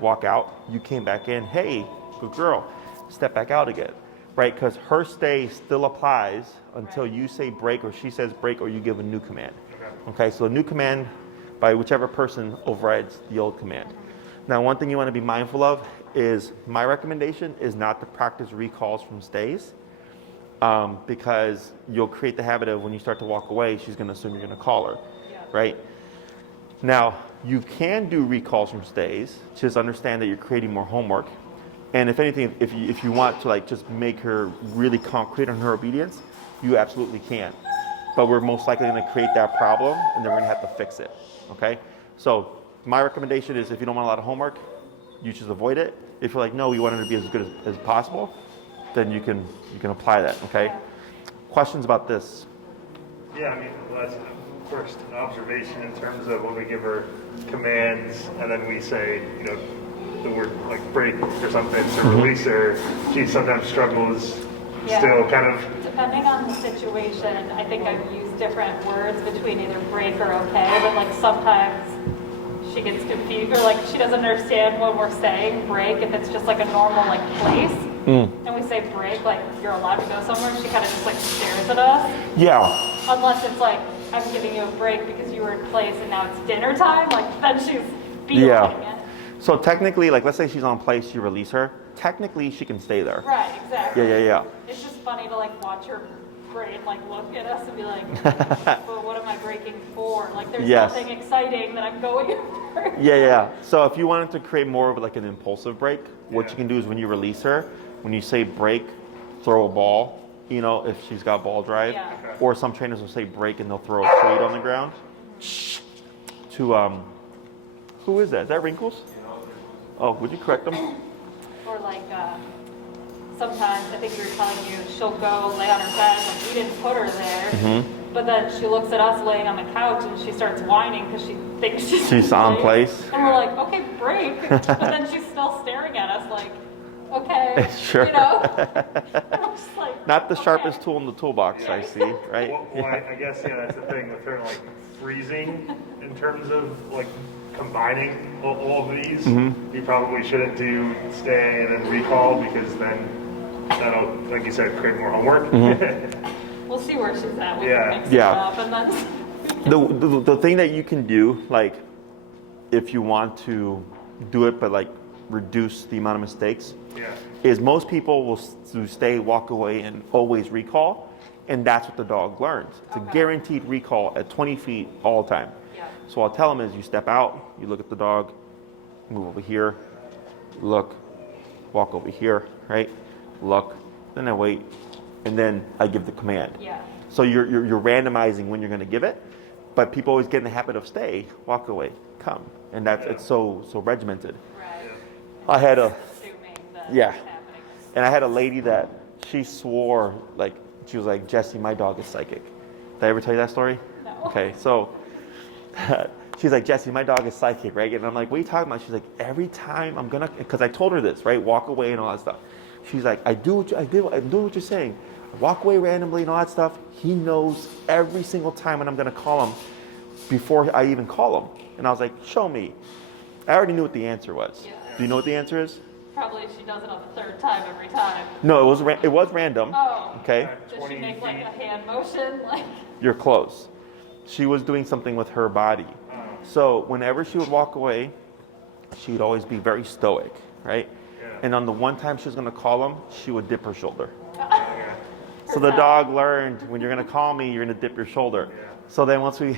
walk out. You came back in, hey, good girl, step back out again, right? Because her stay still applies until you say break or she says break or you give a new command. Okay, so a new command by whichever person overrides the old command. Now, one thing you want to be mindful of is my recommendation is not to practice recalls from stays because you'll create the habit of when you start to walk away, she's going to assume you're going to call her, right? Now, you can do recalls from stays, just understand that you're creating more homework. And if anything, if you want to like just make her really concrete on her obedience, you absolutely can. But we're most likely going to create that problem and then we're going to have to fix it, okay? So my recommendation is if you don't want a lot of homework, you just avoid it. If you're like, no, we want it to be as good as possible, then you can apply that, okay? Questions about this? Yeah, I mean, that's first an observation in terms of when we give her commands and then we say, you know, the word like break or something to release her, she sometimes struggles still kind of. Depending on the situation, I think I've used different words between either break or okay, but like sometimes she gets confused or like she doesn't understand when we're saying break if it's just like a normal like place. And we say break, like you're allowed to go somewhere, she kind of just like stares at us. Yeah. Unless it's like, I'm giving you a break because you were in place and now it's dinner time, like then she's feeling it. So technically, like let's say she's on place, you release her, technically she can stay there. Right, exactly. Yeah. It's just funny to like watch her brain like look at us and be like, well, what am I breaking for? Like there's nothing exciting that I'm going for. Yeah. So if you wanted to create more of like an impulsive break, what you can do is when you release her, when you say break, throw a ball, you know, if she's got ball drive. Or some trainers will say break and they'll throw a treat on the ground. To, who is that? Is that Wrinkles? Oh, would you correct them? Or like, sometimes I think you were telling you she'll go lay on her bed, like we didn't put her there. But then she looks at us laying on the couch and she starts whining because she thinks she's on place. And we're like, okay, break. But then she's still staring at us like, okay, Sure. you know? We're just like, Not the sharpest tool in the toolbox, I see, right? Well, I guess, that's the thing with her, like, freezing in terms of, like, combining all of these. You probably shouldn't do stay and then recall because then that'll, like you said, create more homework. we'll see where she's at. We Yeah. can mix it up and then... The thing that you can do, like, if you want to do it, but like reduce the amount of mistakes, is most people will stay, walk away, and always recall, and that's what the dog learns. It's a guaranteed recall at 20 feet all the time. So what I'll tell them is you step out, you look at the dog, move over here, look, walk over here, right? Look, then I wait, and then I give the command. So you're randomizing when you're going to give it, but people always get in the habit of stay, walk away, come, and that's it's so regimented. I had a assuming that Yeah. it's happening. And I had a lady that she swore, like, she was like, Jesse, my dog is psychic. Did I ever tell you that story? No. Okay, so she's like, Jesse, my dog is psychic, right? And I'm like, what are you talking about? She's like, every time I'm gonna, because I told her this, right? Walk away and all that stuff. She's like, I'm doing what you're saying. I walk away randomly and all that stuff. He knows every single time when I'm gonna call him before I even call him. And I was like, show me. I already knew what the answer was. Yeah. Do you know what the answer is? Probably she does it on the third time every time. No, it was random. Oh. Okay. Did she make like a hand motion? Like. You're close. She was doing something with her body. So whenever she would walk away, she would always be very stoic, right? Yeah. And on the one time she was going to call him, she would dip her shoulder. Yeah. So the dog learned, when you're going to call me, you're going to dip your shoulder. Yeah. So then once we,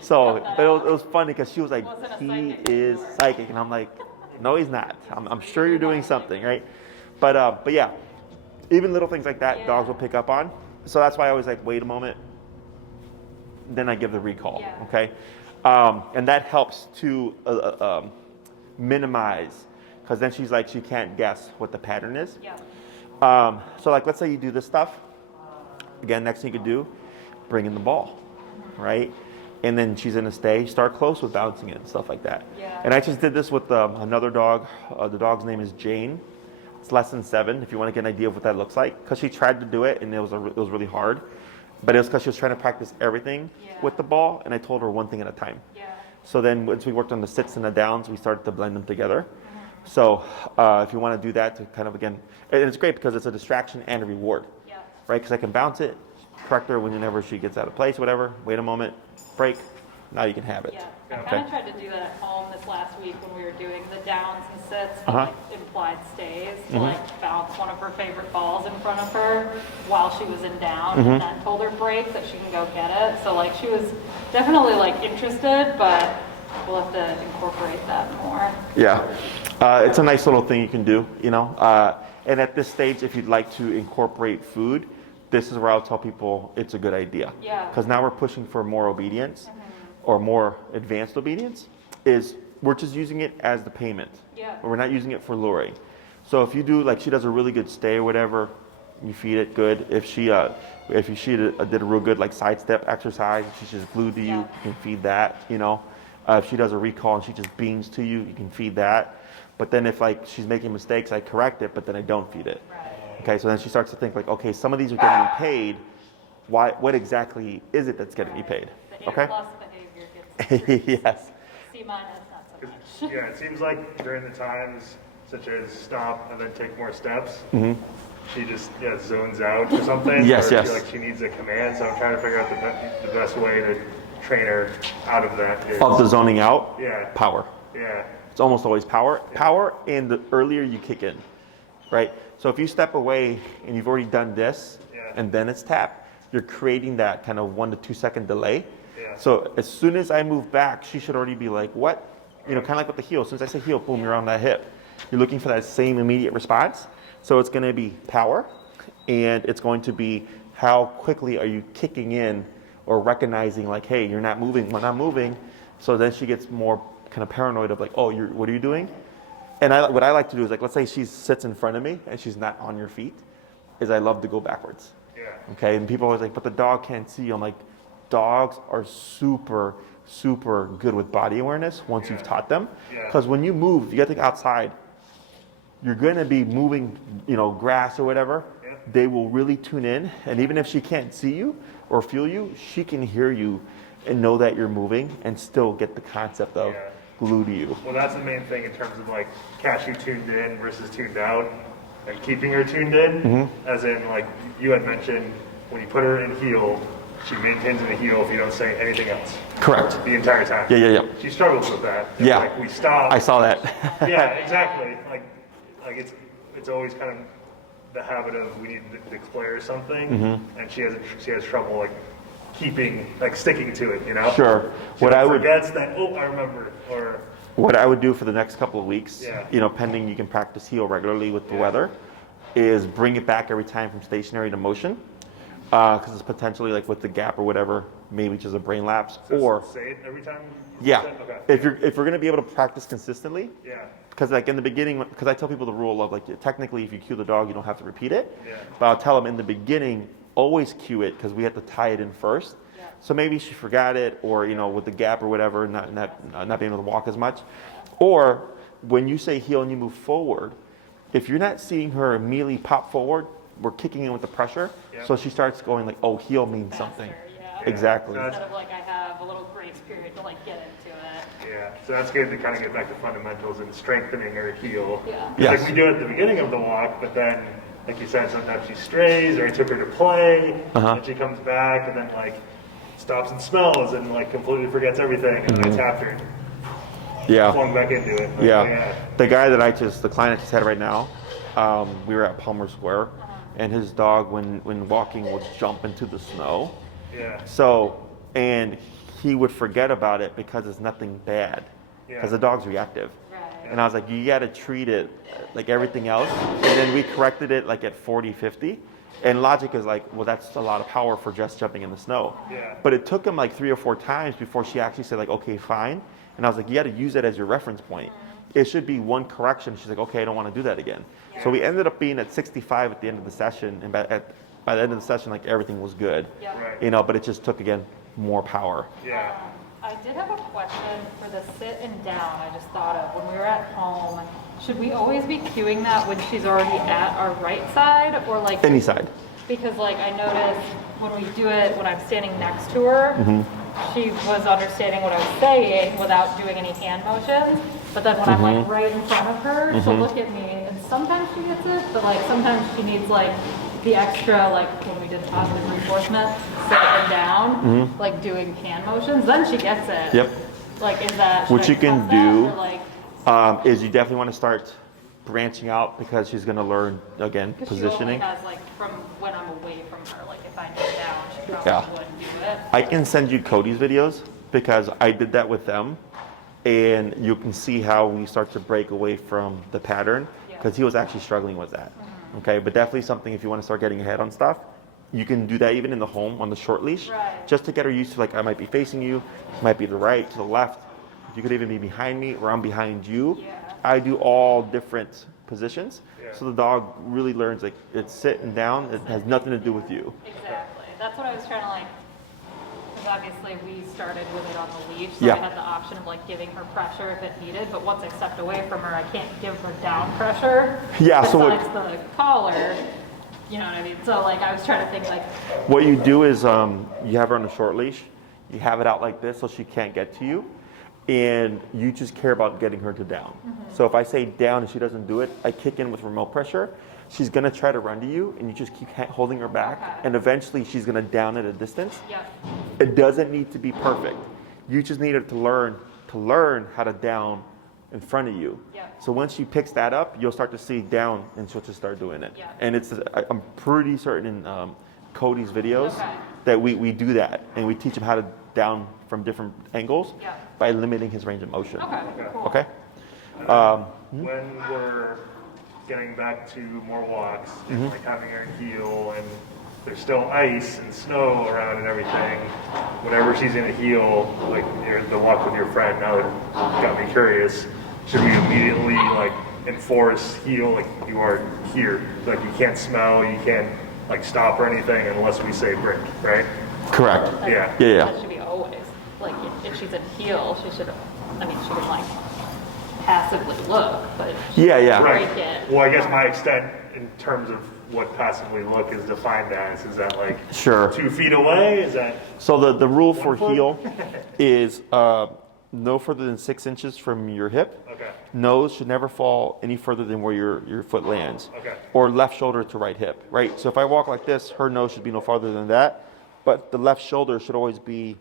so but it was funny because she was like, Wasn't a he psychic is anymore. psychic. And I'm like, no, he's not. I'm sure you're doing something, right? But yeah, even little things like that, Yeah. dogs will pick up on. So that's why I always like, wait a moment. Then I give the recall, Yeah. okay? And that helps to minimize, because then she's like, she can't guess what the pattern is. Yeah. So like, let's say you do this stuff. Again, next thing you could do, bring in the ball, right? And then she's in a stay, start close with bouncing it and stuff like that. Yeah. And I just did this with another dog. The dog's name is Jane. It's less than 7, if you want to get an idea of what that looks like. Because she tried to do it, and it was really hard. But it was because she was trying to practice everything with the ball, and I told her one thing at a time. Yeah. So then once we worked on the sits and the downs, we started to blend them together. So if you want to do that to kind of, again, and it's great because it's a distraction and a reward, Yeah. right? Because I can bounce it, correct her whenever she gets out of place, whatever, wait a moment, break, now you can have it. Yeah. I Okay. kind of tried to do that at home this last week when we were doing the downs and sits and Uh-huh. like implied stays to like bounce one of her favorite balls in front of her while she was in down and then told her break that she can go get it. So like she was definitely like interested, but we'll have to incorporate that more. Yeah, it's a nice little thing you can do, and at this stage, if you'd like to incorporate food, this is where I'll tell people it's a good idea. Yeah. Because now we're pushing for more obedience or more advanced obedience, is we're just using it as the payment. Yeah. We're not using it for luring. So if you do, like she does a really good stay or whatever, you feed it good. If she did a real good like sidestep exercise, she's just glued to you, Yeah. you can feed that, If she does a recall and she just beams to you, you can feed that. But then if like she's making mistakes, I correct it, but then I don't feed it. Right. Okay, so then she starts to think like, okay, some of these are getting me paid. What exactly is it that's getting me paid? The A Okay. plus behavior gets Yes. C minus, not so much. Yeah, it seems like during the times such as stop and then take more steps, she just zones out or something. Yes, or yes. she needs a command. So I'm trying to figure out the best way to train her out of that. Of the zoning out. Yeah. Power. Yeah. It's almost always power. Power, and the earlier you kick in, right? So if you step away and you've already done this, and then it's tap, you're creating that kind of 1 to 2 second delay. Yeah. So as soon as I move back, she should already be like, what? Kind of like with the heel. As soon as I say heel, boom, you're on that hip. You're looking for that same immediate response. So it's going to be power, and it's going to be how quickly are you kicking in or recognizing like, hey, you're not moving when I'm moving. So then she gets more kind of paranoid of like, oh, what are you doing? And what I like to do is like, let's say she sits in front of me and she's not on your feet, is I love to go backwards. Yeah. Okay, and people are always like, but the dog can't see you. I'm like, dogs are super, super good with body awareness once you've taught them. Yeah. Because when you move, you got to think outside. You're going to be moving, grass or whatever. Yeah. They will really tune in, and even if she can't see you or feel you, she can hear you and know that you're moving and still get the concept of glue to you. Well, that's the main thing in terms of like Cashew tuned in versus tuned out, and keeping her tuned in. As in, like you had mentioned, when you put her in heel, she maintains in the heel if you don't say anything else Correct. the entire time. Yeah. She struggles with that. If, Yeah. Like we stop. I saw that. Yeah, exactly. Like it's always kind of the habit of we need to declare something, and she has trouble like sticking to it. Sure. She What I would forgets that. Oh, I remember. Or What I would do for the next couple of weeks, Yeah. pending you can practice heel regularly with the weather, is bring it back every time from stationary to motion, because it's potentially like with the gap or whatever, maybe just a brain lapse, So or say it every time? yeah, Okay. if we're going to be able to practice consistently, Yeah. because like in the beginning, because I tell people the rule of like technically if you cue the dog, you don't have to repeat it, Yeah. but I'll tell them in the beginning, always cue it because we have to tie it in first. Yeah. So maybe she forgot it, or with the gap or whatever, not being able to walk as much, or when you say heel and you move forward, if you're not seeing her immediately pop forward, we're kicking in with the pressure, Yeah. so she starts going like, oh, heel means something. Faster, yeah. Exactly. Instead of like I have a little grace period to like get into it. Yeah, so that's good to kind of get back to fundamentals and strengthening her heel. Yeah. 'Cause, Yes. like we do it at the beginning of the walk, but then, like you said, sometimes she strays, or I took her to play, and she comes back, and then like stops and smells, and like completely forgets everything, and I tapped her, and Yeah. flung back into it. Like, Yeah. The guy that the client I just had right now, we were at Palmer Square, and his dog, when walking, would jump into the snow. Yeah. So, and he would forget about it because it's nothing bad, Yeah. because the dog's reactive. Right. And I was like, you got to treat it like everything else. And then we corrected it like at 40, 50. And logic is like, well, that's a lot of power for just jumping in the snow. Yeah. But it took him like 3 or 4 times before she actually said like, okay, fine. And I was like, you got to use it as your reference point. It should be one correction. She's like, okay, I don't want to do that again. So we ended up being at 65 at the end of the session. And by the end of the session, like everything was good. Yeah. Right. But it just took, again, more power. Yeah. I did have a question for the sit and down. I just thought of when we were at home. Should we always be cueing that when she's already at our right side, or like Any side. because like I noticed when we do it when I'm standing next to her, she was understanding what I was saying without doing any hand motions. But then when I'm like right in front of her, she'll look at me, and sometimes she gets it, but like sometimes she needs like the extra, like when we did positive reinforcement, sit and down, like doing hand motions, then she gets it. Yep. Like, is that What should you I can cut that, do- or, like, Is you definitely want to start branching out, because she's going to learn, again, 'cause she only positioning. has like from when I'm away from her, like if I kneel down, she probably Yeah. wouldn't do it. I can send you Cody's videos, because I did that with them, and you can see how we start to break away from the pattern, Yeah. because he was actually struggling with that. Okay, but definitely something, if you want to start getting ahead on stuff, you can do that even in the home on the short leash, Right. just to get her used to, like, I might be facing you, might be to the right, to the left, you could even be behind me, or I'm behind you. Yeah. I do all different positions, Yeah. so the dog really learns, like, it's sitting down, it has nothing to do with you. Exactly. That's what I was trying to like, because obviously we started with it on the leash, so Yeah. I had the option of like giving her pressure if it needed, but once I stepped away from her, I can't give her down pressure. Yeah, so what- besides the collar, you know what I mean? So like I was trying to think like, What you do is you have her on a short leash, you have it out like this so she can't get to you, and you just care about getting her to down. So if I say down and she doesn't do it, I kick in with remote pressure. She's gonna try to run to you, and you just keep holding her back, Okay. and eventually she's gonna down at a distance. yeah, It doesn't need to be perfect. You just need her to learn how to down in front of you. Yeah. So once she picks that up, you'll start to see down, and she'll just start doing it. Yeah. And I'm pretty certain in Cody's videos Okay. that we do that, and we teach him how to down from different angles Yeah. by limiting his range of motion. okay, cool. Okay? When we're getting back to more walks, and like having her heel, and there's still ice and snow around and everything, whenever she's in a heel, like the walk with your friend, now that got me curious, should we immediately like enforce heel, like you are here, like you can't smell, you can't like stop or anything unless we say break, right? Correct. Yeah. Yeah. That should be always, like if she's in heel, she should, I mean, she can like passively look, but she Yeah, yeah. Right. break it. Well, I guess my extent in terms of what passively look is defined as, is that like Sure. 2 feet away? Is that So the rule for 1 foot? heel is no further than 6 inches from your hip. okay? Nose should never fall any further than where your foot lands. Okay. Or left shoulder to right hip, right? So if I walk like this, her nose should be no farther than that, but the left shoulder should always be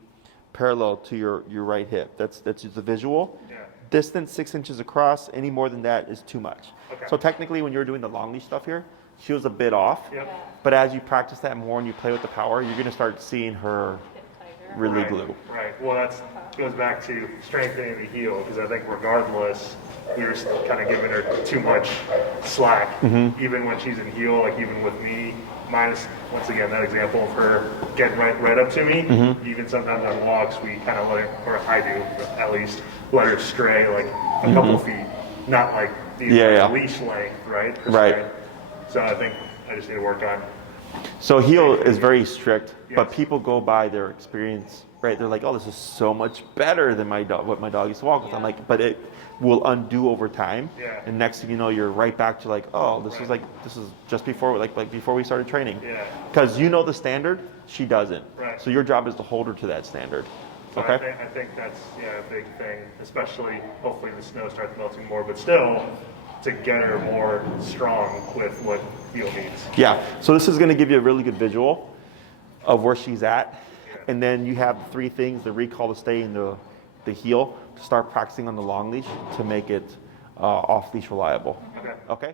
parallel to your right hip. That's just the visual. Yeah. Distance 6 inches across, any more than that is too much. Okay. So technically when you're doing the long leash stuff here, she was a bit off. Yep. Yeah. But as you practice that more and you play with the power, you're gonna start seeing her Get tighter. really glue. Right. Well, that goes back to strengthening the heel, because I think regardless, we were kind of giving her too much slack, even when she's in heel, like even with me, minus, once again, that example of her getting right up to me. Even sometimes on walks, we kind of let her, or I do at least, let her stray like a couple feet, not like these leash length, right? Right. So I think I just need to work on. So heel is very strict, but people go by their experience, right? They're like, oh, this is so much better than my dog, what my dog used to walk with. I'm like, but it will undo over time. Yeah. And next thing you know, you're right back to like, oh, this is just before, like before we started training. Yeah. Because you know the standard, she doesn't. Right. So your job is to hold her to that standard. So Okay. I think that's a big thing, especially hopefully the snow starts melting more, but still to get her more strong with what heel needs. Yeah. So this is going to give you a really good visual of where she's at. And then you have the 3 things: the recall, the stay, and the heel, to start practicing on the long leash to make it off leash reliable. Okay. Okay.